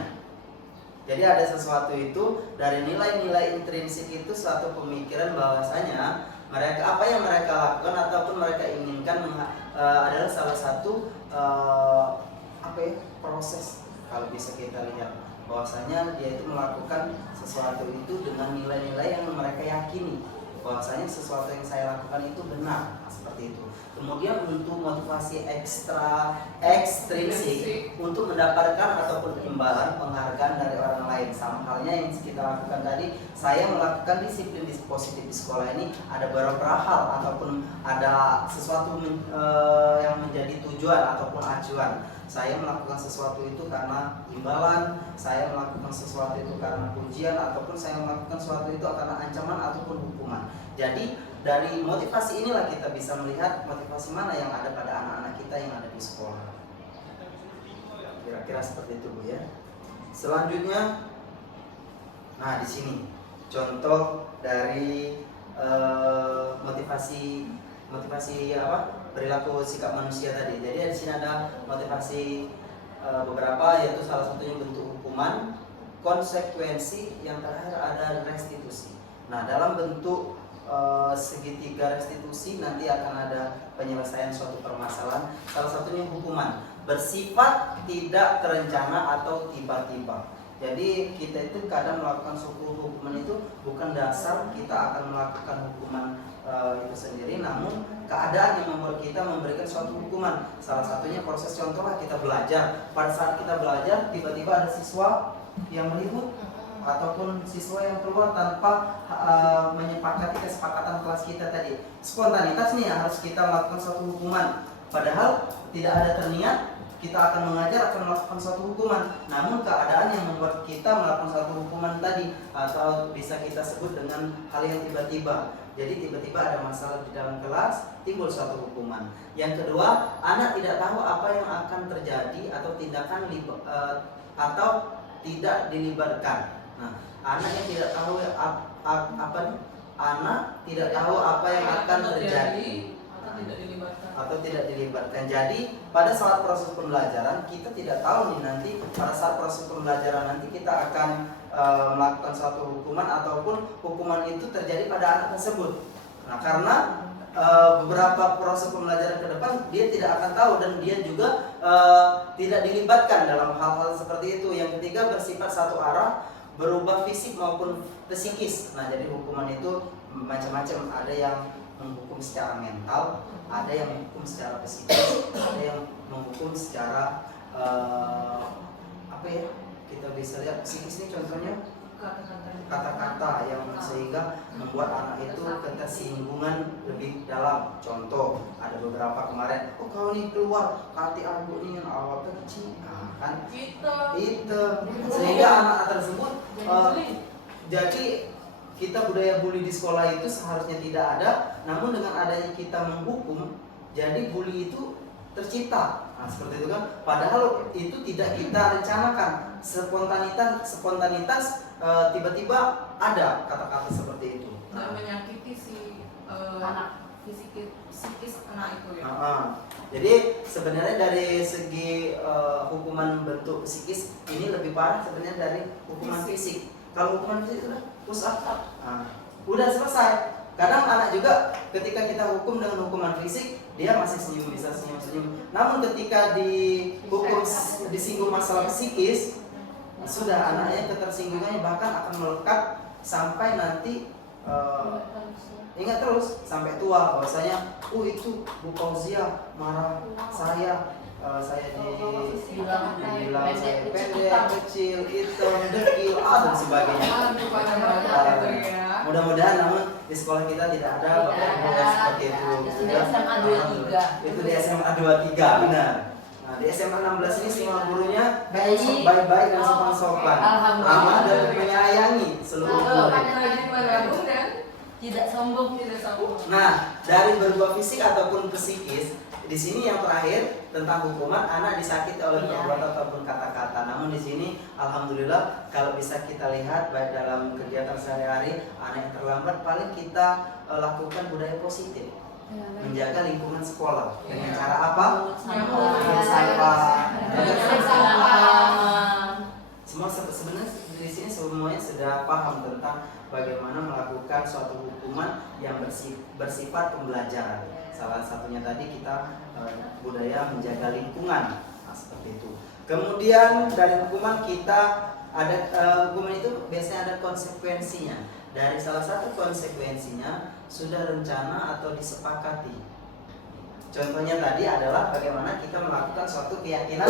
Jadi ada sesuatu itu dari nilai-nilai intrinsik itu suatu pemikiran bahwasanya mereka apa yang mereka lakukan ataupun mereka inginkan adalah salah satu proses. Kalau bisa kita lihat bahwasanya dia itu melakukan sesuatu itu dengan nilai-nilai yang mereka yakini. bahwasanya sesuatu yang saya lakukan itu benar. Nah, seperti itu. Kemudian untuk motivasi ekstrinsik untuk mendapatkan ataupun imbalan penghargaan dari orang lain. Sama halnya yang kita lakukan tadi, saya melakukan disiplin positif di sekolah ini ada beberapa hal ataupun ada sesuatu yang menjadi tujuan ataupun acuan. Saya melakukan sesuatu itu karena imbalan, saya melakukan sesuatu itu karena pujian, ataupun saya melakukan sesuatu itu karena ancaman ataupun hukuman. Jadi dari motivasi inilah kita bisa melihat motivasi mana yang ada pada anak-anak kita yang ada di sekolah. Kira-kira seperti itu, Bu ya. Selanjutnya, nah di sini contoh dari motivasi apa? Perilaku sikap manusia tadi. Jadi di sini ada motivasi beberapa, yaitu salah satunya bentuk hukuman, konsekuensi, yang terakhir ada restitusi. Nah, dalam bentuk segitiga restitusi nanti akan ada penyelesaian suatu permasalahan. Salah satunya hukuman, bersifat tidak terencana atau tiba-tiba. Jadi kita itu kadang melakukan suatu hukuman itu bukan dasar kita akan melakukan hukuman itu sendiri, namun keadaan yang membuat kita memberikan suatu hukuman. Salah satunya proses contohlah kita belajar. Pada saat kita belajar, tiba-tiba ada siswa yang meribut ataupun siswa yang keluar tanpa menyepakati kesepakatan kelas kita tadi. Spontanitas nih harus kita melakukan suatu hukuman. Padahal tidak ada terniat kita akan mengajar, akan melakukan suatu hukuman. Namun keadaan yang membuat kita melakukan suatu hukuman tadi, atau bisa kita sebut dengan hal yang tiba-tiba. Jadi tiba-tiba ada masalah di dalam kelas, timbul suatu hukuman. Yang kedua, anak tidak tahu apa yang akan terjadi atau tindakan atau tidak dilibatkan. Nah, anak yang tidak tahu anak tidak tahu apa yang akan terjadi atau tidak dilibatkan. Jadi pada saat proses pembelajaran kita tidak tahu nih nanti pada saat proses pembelajaran nanti kita akan melakukan suatu hukuman ataupun hukuman itu terjadi pada anak tersebut. Nah, karena beberapa proses pembelajaran ke depan dia tidak akan tahu dan dia juga tidak dilibatkan dalam hal-hal seperti itu. Yang ketiga, bersifat satu arah, berubah fisik maupun psikis. Nah, jadi hukuman itu macam-macam, ada yang menghukum secara mental, ada yang menghukum secara psikis, ada yang menghukum secara apa ya, kita bisa lihat psikis ini contohnya kata-kata yang sehingga membuat anak itu ketersinggungan lebih dalam. Contoh, ada beberapa kemarin, oh kau nih keluar kati aku nih yang awal kecil, nah, kan itu sehingga anak tersebut jadi kita budaya bully di sekolah itu seharusnya tidak ada, namun dengan adanya kita menghukum, jadi bully itu tercipta. Nah, seperti itu kan. Padahal itu tidak kita rencanakan. Spontanitas tiba-tiba ada kata-kata seperti itu. Dan menyakiti si anak psikis anak itu ya. Jadi sebenarnya dari segi hukuman bentuk psikis ini lebih parah sebenarnya dari hukuman fisik. Kalau hukuman fisik sudah push up, udah selesai. Kadang anak juga ketika kita hukum dengan hukuman fisik, dia masih senyum, bisa senyum-senyum. Namun ketika dihukum disinggung masalah psikis, sudah anaknya ketersinggungannya bahkan akan melekat sampai nanti ingat terus sampai tua bahwasanya itu Bu Fauzia marah saya dibilang saya pendek, kecil, hitam, dekil, dan sebagainya. Mudah-mudahan namun di sekolah kita tidak ada bapak-bapak seperti itu. Itu di SMA 23. Itu di SMA 23, benar. Nah, di SMA 16 ini semua gurunya baik-baik dan sopan-sopan, ramah dan menyayangi seluruh murid. Tidak sombong. Nah, dari berubah fisik ataupun psikis, di sini yang terakhir tentang hukuman, anak disakiti oleh perbuatan ataupun kata-kata. Namun di sini alhamdulillah kalau bisa kita lihat baik dalam kegiatan sehari-hari, anak yang terlambat paling kita lakukan budaya positif. Menjaga lingkungan sekolah dengan cara apa? Dengan sampah. Semua sebenarnya di sini semuanya sudah paham tentang bagaimana melakukan suatu hukuman yang bersifat pembelajaran. Salah satunya tadi kita budaya menjaga lingkungan, nah, seperti itu. Kemudian dari hukuman kita ada hukuman itu biasanya ada konsekuensinya. Dari salah satu konsekuensinya sudah rencana atau disepakati. Contohnya tadi adalah bagaimana kita melakukan suatu keyakinan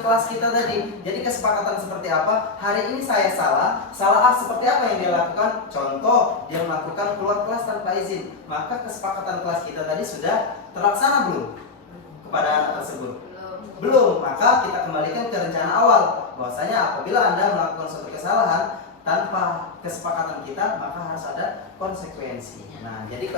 kelas kita tadi. Jadi kesepakatan seperti apa? Hari ini saya salah A seperti apa yang dia lakukan? Contoh, dia melakukan keluar kelas tanpa izin. Maka kesepakatan kelas kita tadi sudah terlaksana belum kepada anak tersebut? Belum. Maka kita kembalikan ke rencana awal. Bahwasanya apabila Anda melakukan suatu kesalahan tanpa kesepakatan kita, maka harus ada konsekuensi. Nah, jadi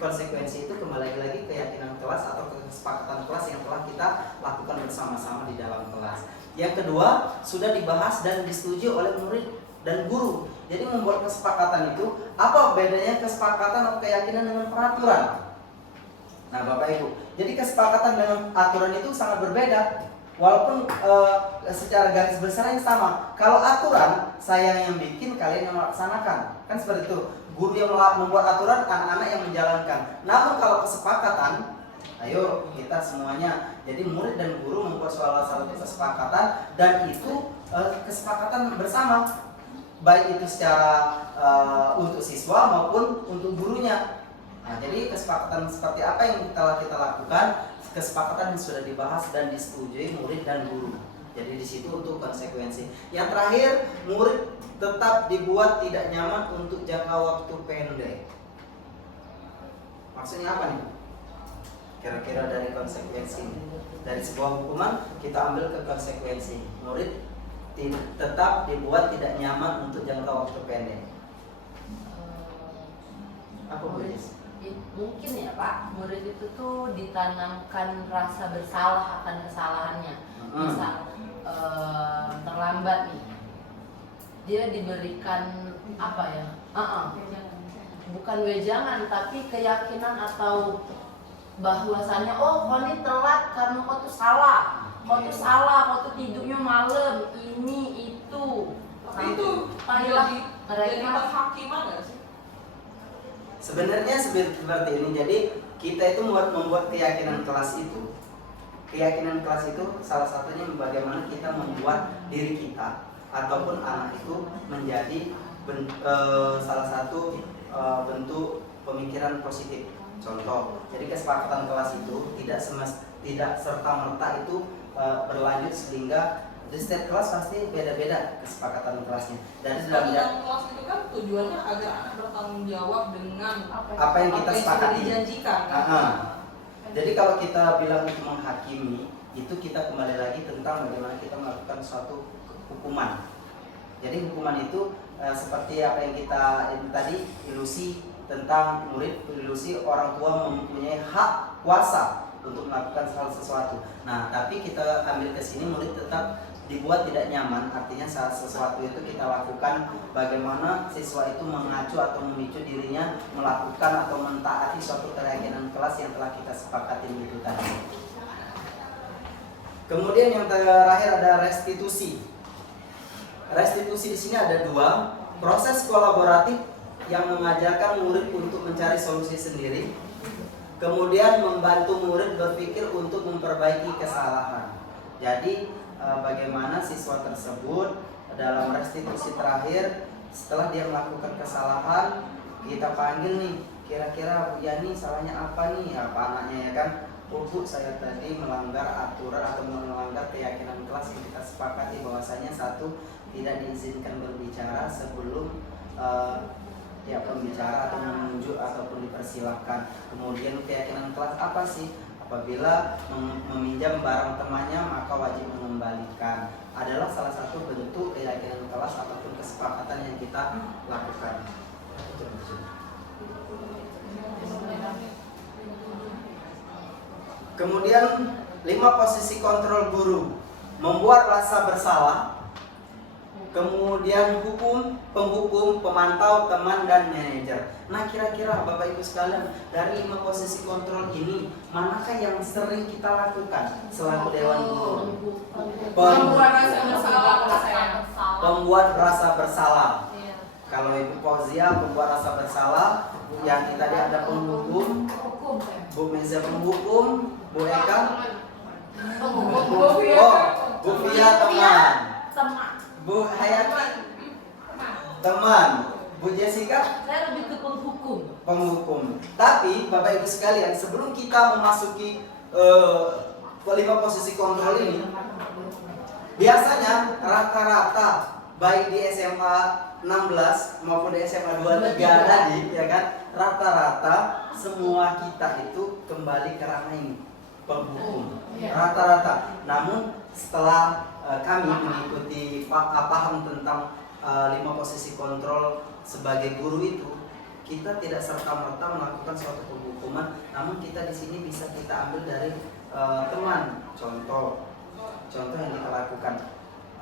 konsekuensi itu kembali lagi keyakinan kelas atau kesepakatan kelas yang telah kita lakukan bersama-sama di dalam kelas. Yang kedua, sudah dibahas dan disetujui oleh murid dan guru. Jadi membuat kesepakatan itu, apa bedanya kesepakatan atau keyakinan dengan peraturan? Nah, Bapak Ibu, jadi kesepakatan dengan aturan itu sangat berbeda. Walaupun secara garis besarnya sama. Kalau aturan, saya yang bikin, kalian yang melaksanakan. Kan seperti itu. Guru yang membuat aturan, anak-anak yang menjalankan. Namun kalau kesepakatan, ayo kita semuanya. Jadi murid dan guru membuat salah satu kesepakatan, dan itu kesepakatan bersama. Baik itu secara untuk siswa maupun untuk gurunya. Nah, jadi kesepakatan seperti apa yang telah kita lakukan? Kesepakatan yang sudah dibahas dan disetujui murid dan guru. Jadi di situ untuk konsekuensi. Yang terakhir, murid tetap dibuat tidak nyaman untuk jangka waktu pendek. Maksudnya apa nih? Kira-kira dari konsekuensi dari sebuah hukuman kita ambil ke konsekuensi. Murid tetap dibuat tidak nyaman untuk jangka waktu pendek. Apa Bu? Mungkin ya Pak, murid itu tuh ditanamkan rasa bersalah akan kesalahannya. Misal terlambat nih, dia diberikan apa ya? Bukan wejangan, tapi keyakinan atau bahwasannya, oh kau ini telat karena kau tuh salah, kau tuh tidurnya malam, ini itu. Tapi itu jadi penghakiman nggak sih? Sebenarnya seperti ini. Jadi kita itu membuat keyakinan kelas itu. Keyakinan kelas itu salah satunya bagaimana kita membuat diri kita ataupun anak itu menjadi salah satu bentuk pemikiran positif. Contoh, jadi kesepakatan kelas itu tidak serta-merta itu berlanjut sehingga di setiap kelas pasti beda-beda kesepakatan kelasnya. Dan dalam kelas itu kan tujuannya agar anak bertanggung jawab dengan apa yang kita sepakati, dijanjikan. Jadi kalau kita bilang itu menghakimi, itu kita kembali lagi tentang bagaimana kita melakukan suatu hukuman. Jadi hukuman itu seperti apa yang kita tadi ilusi tentang murid, ilusi orang tua mempunyai hak kuasa untuk melakukan hal sesuatu. Nah, tapi kita ambil ke sini murid tetap dibuat tidak nyaman, artinya saat sesuatu itu kita lakukan, bagaimana siswa itu mengacu atau memicu dirinya melakukan atau mentaati suatu keyakinan kelas yang telah kita sepakati itu tadi. Kemudian yang terakhir ada restitusi. Restitusi di sini ada dua, proses kolaboratif yang mengajarkan murid untuk mencari solusi sendiri, kemudian membantu murid berpikir untuk memperbaiki kesalahan. Jadi bagaimana siswa tersebut dalam restitusi terakhir setelah dia melakukan kesalahan, kita panggil nih, kira-kira Bu Yani salahnya apa nih? Apa anaknya ya kan? Bu, saya tadi melanggar aturan atau melanggar keyakinan kelas yang kita sepakati bahwasanya satu, tidak diizinkan berbicara sebelum pembicara atau menunjuk ataupun dipersilahkan. Kemudian keyakinan kelas apa sih? Apabila meminjam barang temannya maka wajib mengembalikan. Adalah salah satu bentuk keyakinan kelas ataupun kesepakatan yang kita lakukan. Kemudian 5 posisi kontrol guru. Membuat rasa bersalah. Kemudian penghukum, pemantau, teman, dan manajer. Nah, kira-kira Bapak Ibu sekalian, dari 5 posisi kontrol ini, manakah yang sering kita lakukan selaku Dewan Guru? Membuat rasa bersalah. Pembuat rasa bersalah. Kalau Ibu Fauzia membuat rasa bersalah, yang tadi ada penghukum, Bu Meza penghukum, Bu Eka, Bu Fia teman. Bu Hayati, teman. Bu Jessica, Saya lebih ke penghukum. penghukum. Tapi Bapak Ibu sekalian, sebelum kita memasuki kelima posisi kontrol ini, biasanya rata-rata baik di SMA 16 maupun di SMA 23 tadi, ya kan, rata-rata semua kita itu kembali ke ranah ini, penghukum. Rata-rata. Namun setelah kami mengikuti paham tentang 5 posisi kontrol sebagai guru itu, kita tidak serta-merta melakukan suatu penghukuman, namun kita di sini bisa kita ambil dari teman. Contoh yang kita lakukan,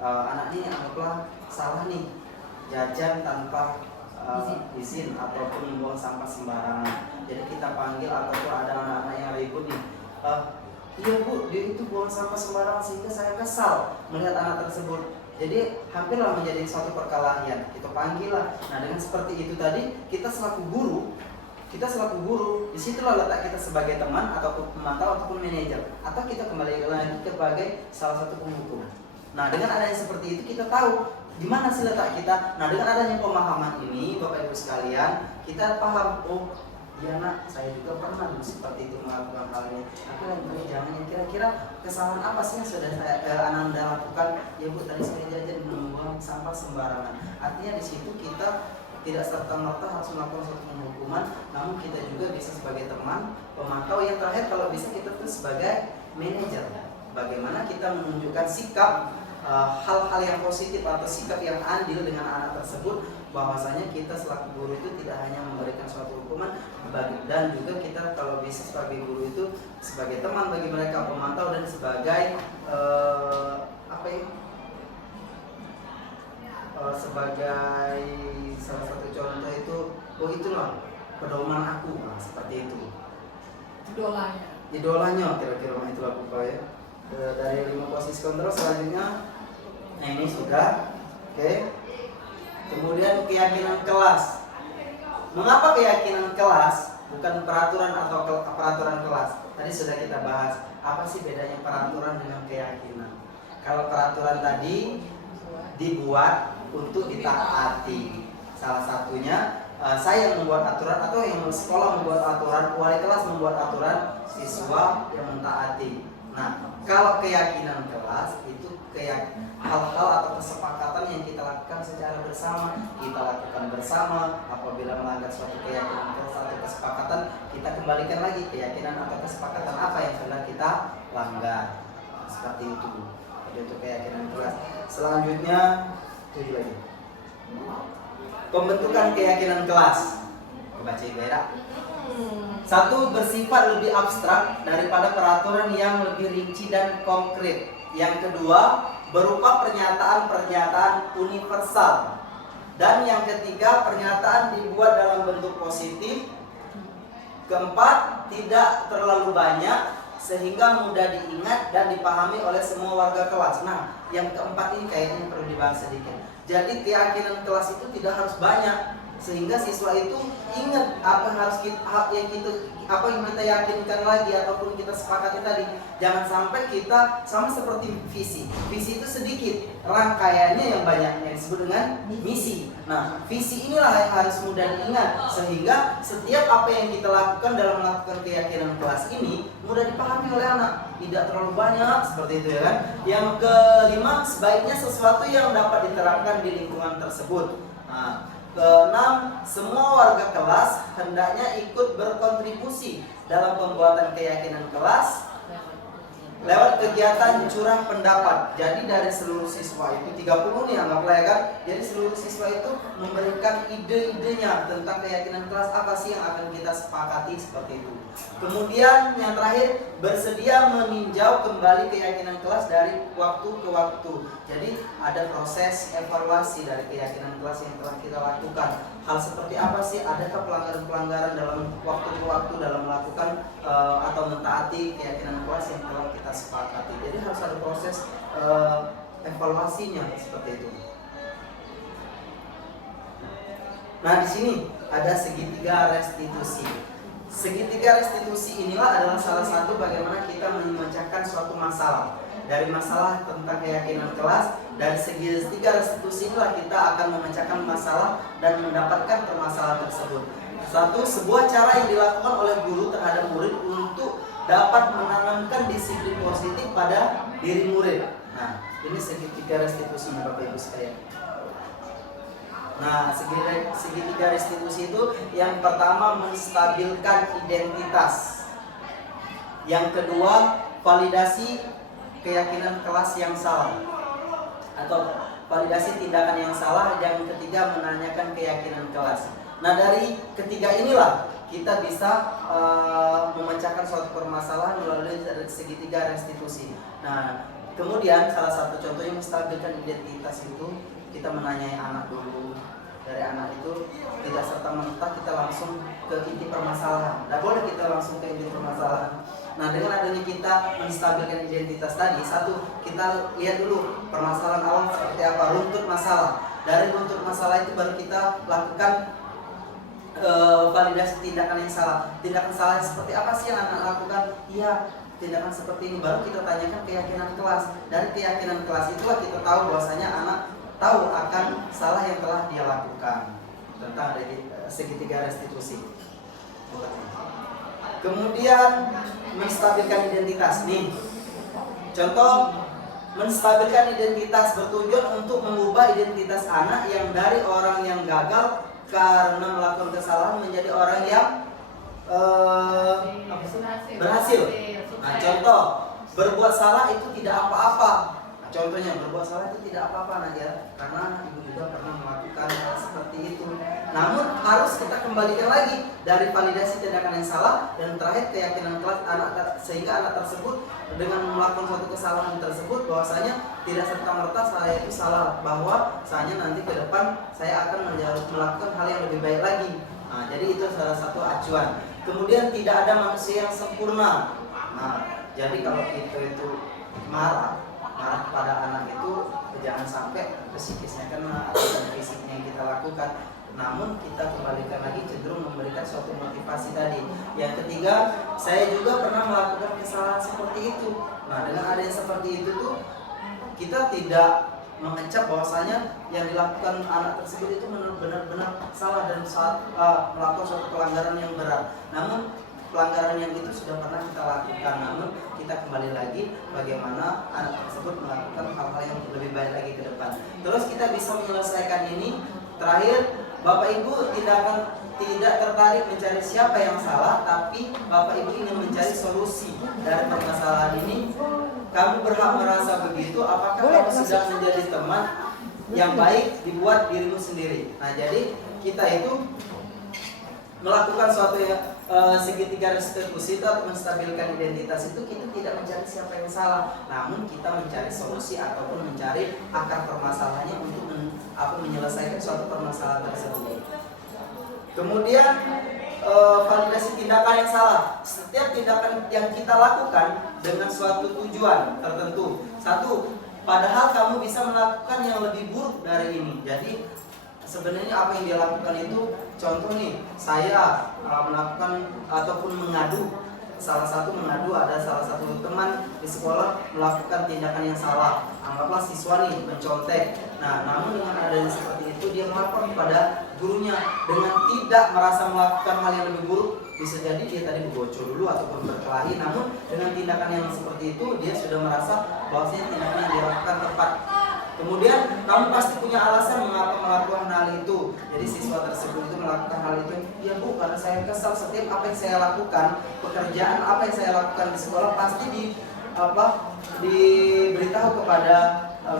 anak ini anggaplah salah nih, jajan tanpa izin ataupun membuang sampah sembarangan. Jadi kita panggil, ataupun ada anak-anak yang ribut nih, iya bu, dia itu buang sampah sembarangan sehingga saya kesal melihat anak tersebut. Jadi hampirlah menjadi suatu perkelahian. Kita panggil lah. Nah, dengan seperti itu tadi, kita selaku guru, disitulah letak kita sebagai teman ataupun pemantau ataupun manajer, atau kita kembali lagi sebagai salah satu penghukum. Nah, dengan adanya seperti itu kita tahu di mana sih letak kita. Nah, dengan adanya pemahaman ini, Bapak Ibu sekalian, kita paham, oh ya nak, saya juga pernah seperti itu melakukan hal ini. Aku lagi jangan, kira-kira kesalahan apa sih yang sudah Ananda lakukan? Ya bu, tadi saya jajan membuang sampah sembarangan. Artinya di situ kita tidak serta-merta harus melakukan suatu penghukuman, namun kita juga bisa sebagai teman, pemantau. Yang terakhir kalau bisa kita tuh sebagai manajer. Bagaimana kita menunjukkan sikap hal-hal yang positif atau sikap yang adil dengan anak tersebut, bahwasanya kita selaku guru itu tidak hanya memberikan suatu hukuman, dan juga kita kalau bisa sebagai guru itu sebagai teman bagi mereka, pemantau, dan sebagai sebagai salah satu contoh itu, oh itulah pedoman aku, nah, seperti itu. Idolanya kira-kira itulah upaya. Dari 5 posisi kontrol selanjutnya, nah ini sudah, oke. Kemudian keyakinan kelas. Mengapa keyakinan kelas bukan peraturan atau peraturan kelas? Tadi sudah kita bahas. Apa sih bedanya peraturan dengan keyakinan? Kalau peraturan tadi dibuat untuk ditaati. Salah satunya saya yang membuat aturan, atau yang sekolah membuat aturan, wali kelas membuat aturan, siswa yang mentaati. Nah, kalau keyakinan kelas itu hal-hal atau kesepakatan yang kita lakukan secara bersama. Kita lakukan bersama. Apabila melanggar suatu keyakinan kelas atau kesepakatan, kita kembalikan lagi keyakinan atau kesepakatan apa yang sudah kita langgar. Seperti itu. Itu keyakinan kelas. Selanjutnya, tujuh lagi. Pembentukan keyakinan kelas. Baca Ibarat. Satu, bersifat lebih abstrak daripada peraturan yang lebih rinci dan konkret. Yang kedua, berupa pernyataan-pernyataan universal. Dan yang ketiga, pernyataan dibuat dalam bentuk positif. Keempat, tidak terlalu banyak sehingga mudah diingat dan dipahami oleh semua warga kelas. Nah, yang keempat ini kayaknya perlu dibahas sedikit. Jadi keyakinan kelas itu tidak harus banyak, sehingga siswa itu ingat apa yang kita yakinkan lagi ataupun kita sepakati tadi. Jangan sampai kita sama seperti visi itu sedikit, rangkaiannya yang banyak, yang disebut dengan misi. Nah, visi inilah yang harus mudah diingat, sehingga setiap apa yang kita lakukan dalam melakukan keyakinan kelas ini mudah dipahami oleh anak, tidak terlalu banyak, seperti itu ya kan. Yang kelima, sebaiknya sesuatu yang dapat diterapkan di lingkungan tersebut. Nah, keenam, semua warga kelas hendaknya ikut berkontribusi dalam pembuatan keyakinan kelas lewat kegiatan curah pendapat. Jadi dari seluruh siswa itu 30 nih anggaplah ya kan. Jadi seluruh siswa itu memberikan ide-idenya tentang keyakinan kelas apa sih yang akan kita sepakati, seperti itu. Kemudian yang terakhir, bersedia meninjau kembali keyakinan kelas dari waktu ke waktu. Jadi ada proses evaluasi dari keyakinan kelas yang telah kita lakukan. Hal seperti apa sih? Adakah pelanggaran-pelanggaran dalam waktu ke waktu dalam melakukan atau mentaati keyakinan kelas yang telah kita sepakati. Jadi harus ada proses evaluasinya, seperti itu. Nah, di sini ada segitiga restitusi. Segitiga restitusi inilah adalah salah satu bagaimana kita memecahkan suatu masalah. Dari masalah tentang keyakinan kelas, dari segi tiga restitusi inilah kita akan memecahkan masalah dan mendapatkan permasalahan tersebut. Satu, sebuah cara yang dilakukan oleh guru terhadap murid untuk dapat menanamkan disiplin positif pada diri murid. Nah, ini segitiga restitusinya Bapak Ibu sekalian. Nah, segitiga restitusi itu yang pertama menstabilkan identitas. Yang kedua, validasi keyakinan kelas yang salah atau validasi tindakan yang salah. Yang ketiga, menanyakan keyakinan kelas. Nah, dari ketiga inilah kita bisa memecahkan suatu permasalahan melalui segitiga restitusi. Nah, kemudian salah satu contoh yang menstabilkan identitas itu kita menanyai anak dulu. Dari anak itu tidak serta-merta kita langsung ke inti permasalahan. Tidak boleh kita langsung ke inti permasalahan. Nah, dengan adanya kita menstabilkan identitas tadi, satu, kita lihat dulu permasalahan awal seperti apa, runtut masalah. Dari runtut masalah itu baru kita lakukan validasi tindakan yang salah. Tindakan salah seperti apa sih yang anak lakukan? Iya, tindakan seperti ini. Baru kita tanyakan keyakinan kelas. Dari keyakinan kelas itulah kita tahu bahwasanya anak tahu akan salah yang telah dia lakukan. Tentang segitiga restitusi. Kemudian menstabilkan identitas nih. Contoh, menstabilkan identitas bertujuan untuk mengubah identitas anak yang dari orang yang gagal karena melakukan kesalahan menjadi orang yang berhasil. Nah, contoh, berbuat salah itu tidak apa-apa. Contohnya, berbuat salah itu tidak apa-apa Nadia, karena ibu juga pernah melakukan seperti itu. Namun harus kita kembalikan lagi dari validasi tindakan yang salah dan terakhir keyakinan kelas anak, sehingga anak tersebut dengan melakukan suatu kesalahan tersebut bahwasanya tidak serta-merta saya itu salah, bahwa saya nanti ke depan saya akan melakukan hal yang lebih baik lagi. Nah, jadi itu salah satu acuan. Kemudian tidak ada manusia yang sempurna. Nah, jadi kalau kita itu marah kepada anak itu jangan sampai psikisnya kena atau fisiknya yang kita lakukan. Namun kita kembalikan lagi cenderung memberikan suatu motivasi tadi. Yang ketiga, saya juga pernah melakukan kesalahan seperti itu. Nah, dengan adanya seperti itu tuh kita tidak mengecap bahwasanya yang dilakukan anak tersebut itu benar-benar salah dan saat melakukan suatu pelanggaran yang berat. Namun pelanggaran yang itu sudah pernah kita lakukan, namun kita kembali lagi bagaimana anak tersebut melakukan hal-hal yang lebih baik lagi ke depan. Terus kita bisa menyelesaikan ini. Terakhir, Bapak Ibu tidak tertarik mencari siapa yang salah, tapi Bapak Ibu ingin mencari solusi dari permasalahan ini. Kamu berhak merasa begitu. Apakah kamu sedang menjadi teman yang baik dibuat dirimu sendiri? Nah, jadi kita itu melakukan suatu segitiga restitusi itu atau menstabilkan identitas itu, kita tidak mencari siapa yang salah, namun kita mencari solusi ataupun mencari akar permasalahannya untuk menyelesaikan suatu permasalahan tersebut. Kemudian validasi tindakan yang salah. Setiap tindakan yang kita lakukan dengan suatu tujuan tertentu. Satu, padahal kamu bisa melakukan yang lebih buruk dari ini. Jadi sebenarnya apa yang dia lakukan itu, contoh nih, saya melakukan ataupun mengadu, ada salah satu teman di sekolah melakukan tindakan yang salah. Anggaplah siswa nih mencontek. Nah, namun dengan adanya seperti itu dia melapor kepada gurunya dengan tidak merasa melakukan hal yang lebih buruk. Bisa jadi dia tadi berbocor dulu ataupun berkelahi, namun dengan tindakan yang seperti itu dia sudah merasa bahwasanya tindakan yang dia lakukan tepat. Kemudian kamu pasti punya alasan mengapa melakukan hal itu. Jadi siswa tersebut itu melakukan hal itu, ya Bu, karena saya kesal setiap apa yang saya lakukan, pekerjaan apa yang saya lakukan di sekolah pasti diberitahu kepada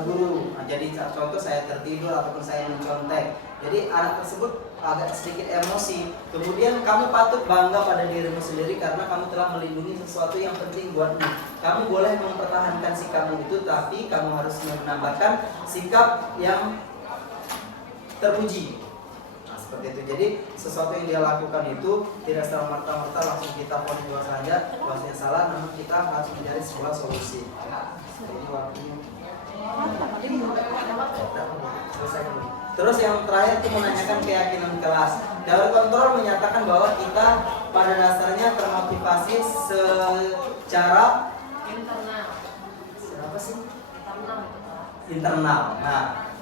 guru. Nah, jadi contoh saya tertidur ataupun saya mencontek. Jadi anak tersebut agak sedikit emosi. Kemudian kamu patut bangga pada dirimu sendiri karena kamu telah melindungi sesuatu yang penting buatmu. Kamu boleh mempertahankan sikapmu itu, tapi kamu harus menambahkan sikap yang terpuji. Nah, seperti itu. Jadi sesuatu yang dia lakukan itu tidak secara merta-merta langsung kita vonis bahwasanya salah, namun kita harus mencari sebuah solusi. Ini waktunya. Selesai dulu. Terus yang terakhir itu menanyakan keyakinan kelas. Teori kontrol menyatakan bahwa kita pada dasarnya termotivasi secara internal. apa sih? internal. Nah,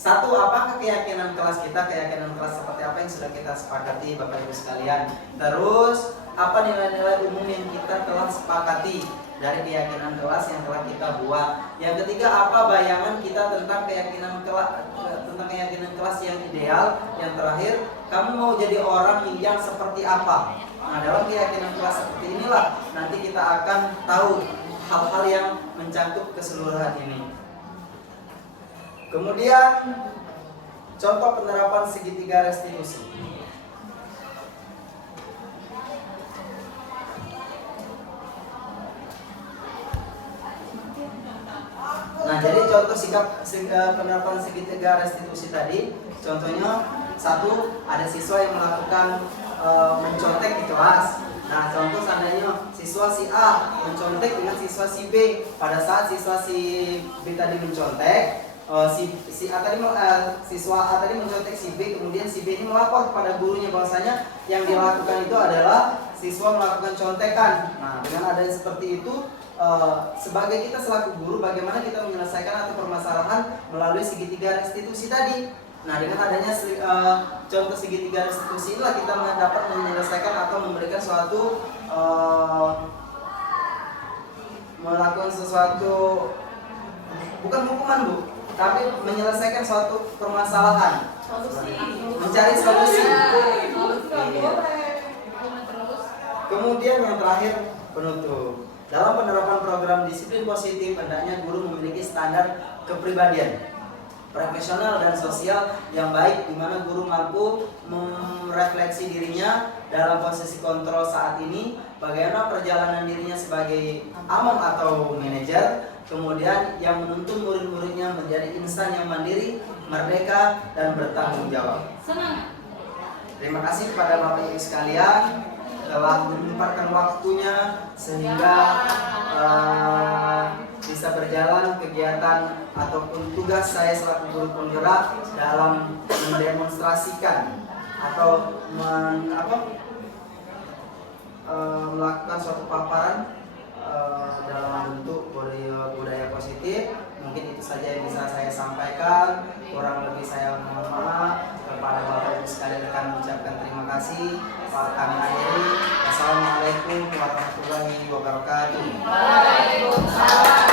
satu, apakah keyakinan kelas kita, keyakinan kelas seperti apa yang sudah kita sepakati Bapak Ibu sekalian. Terus, apa nilai-nilai umum yang kita telah sepakati dari keyakinan kelas yang telah kita buat. Yang ketiga, apa bayangan kita tentang keyakinan kelas yang ideal. Yang terakhir, kamu mau jadi orang yang seperti apa. Nah, dalam keyakinan kelas seperti inilah nanti kita akan tahu hal-hal yang mencakup keseluruhan ini. Kemudian contoh penerapan segitiga restitusi. Nah, jadi contoh penerapan segitiga restitusi tadi, contohnya satu, ada siswa yang melakukan mencontek di kelas. Nah, contoh seandainya siswa si A mencontek dengan siswa si B. Pada saat siswa si B tadi mencontek, siswa A tadi mencontek si B, kemudian si B ini melapor kepada gurunya bahwasanya yang dilakukan itu adalah siswa melakukan contekan. Nah, dengan adanya seperti itu, sebagai kita selaku guru, bagaimana kita menyelesaikan atau permasalahan melalui segitiga restitusi tadi. Nah, dengan adanya contoh segitiga restitusi inilah kita dapat menyelesaikan atau memberikan suatu melakukan sesuatu, bukan hukuman Bu, tapi menyelesaikan suatu permasalahan, mencari solusi. Kemudian yang terakhir, penutup. Dalam penerapan program disiplin positif, hendaknya guru memiliki standar kepribadian profesional dan sosial yang baik, di mana guru mampu merefleksi dirinya dalam posisi kontrol saat ini, bagaimana perjalanan dirinya sebagai among atau manajer, kemudian yang menuntun murid-muridnya menjadi insan yang mandiri, merdeka, dan bertanggung jawab. Terima kasih kepada Bapak Ibu sekalian telah menyempatkan waktunya sehingga bisa berjalan kegiatan ataupun tugas saya selaku guru penggerak dalam mendemonstrasikan atau melakukan suatu paparan dalam bentuk budaya positif. Mungkin itu saja yang bisa saya sampaikan. Kurang lebih saya mohon maaf. Kepada Bapak Ibu sekalian akan mengucapkan terima kasih. Kami akhiri. Assalamualaikum warahmatullahi wabarakatuh. Waalaikumsalam.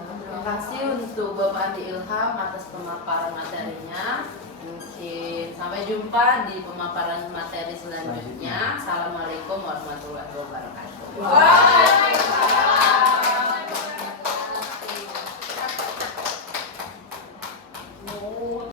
Terima kasih untuk Bapak Andi Ilham atas pemaparan materinya. Mungkin sampai jumpa di pemaparan materi selanjutnya. Assalamualaikum warahmatullahi wabarakatuh.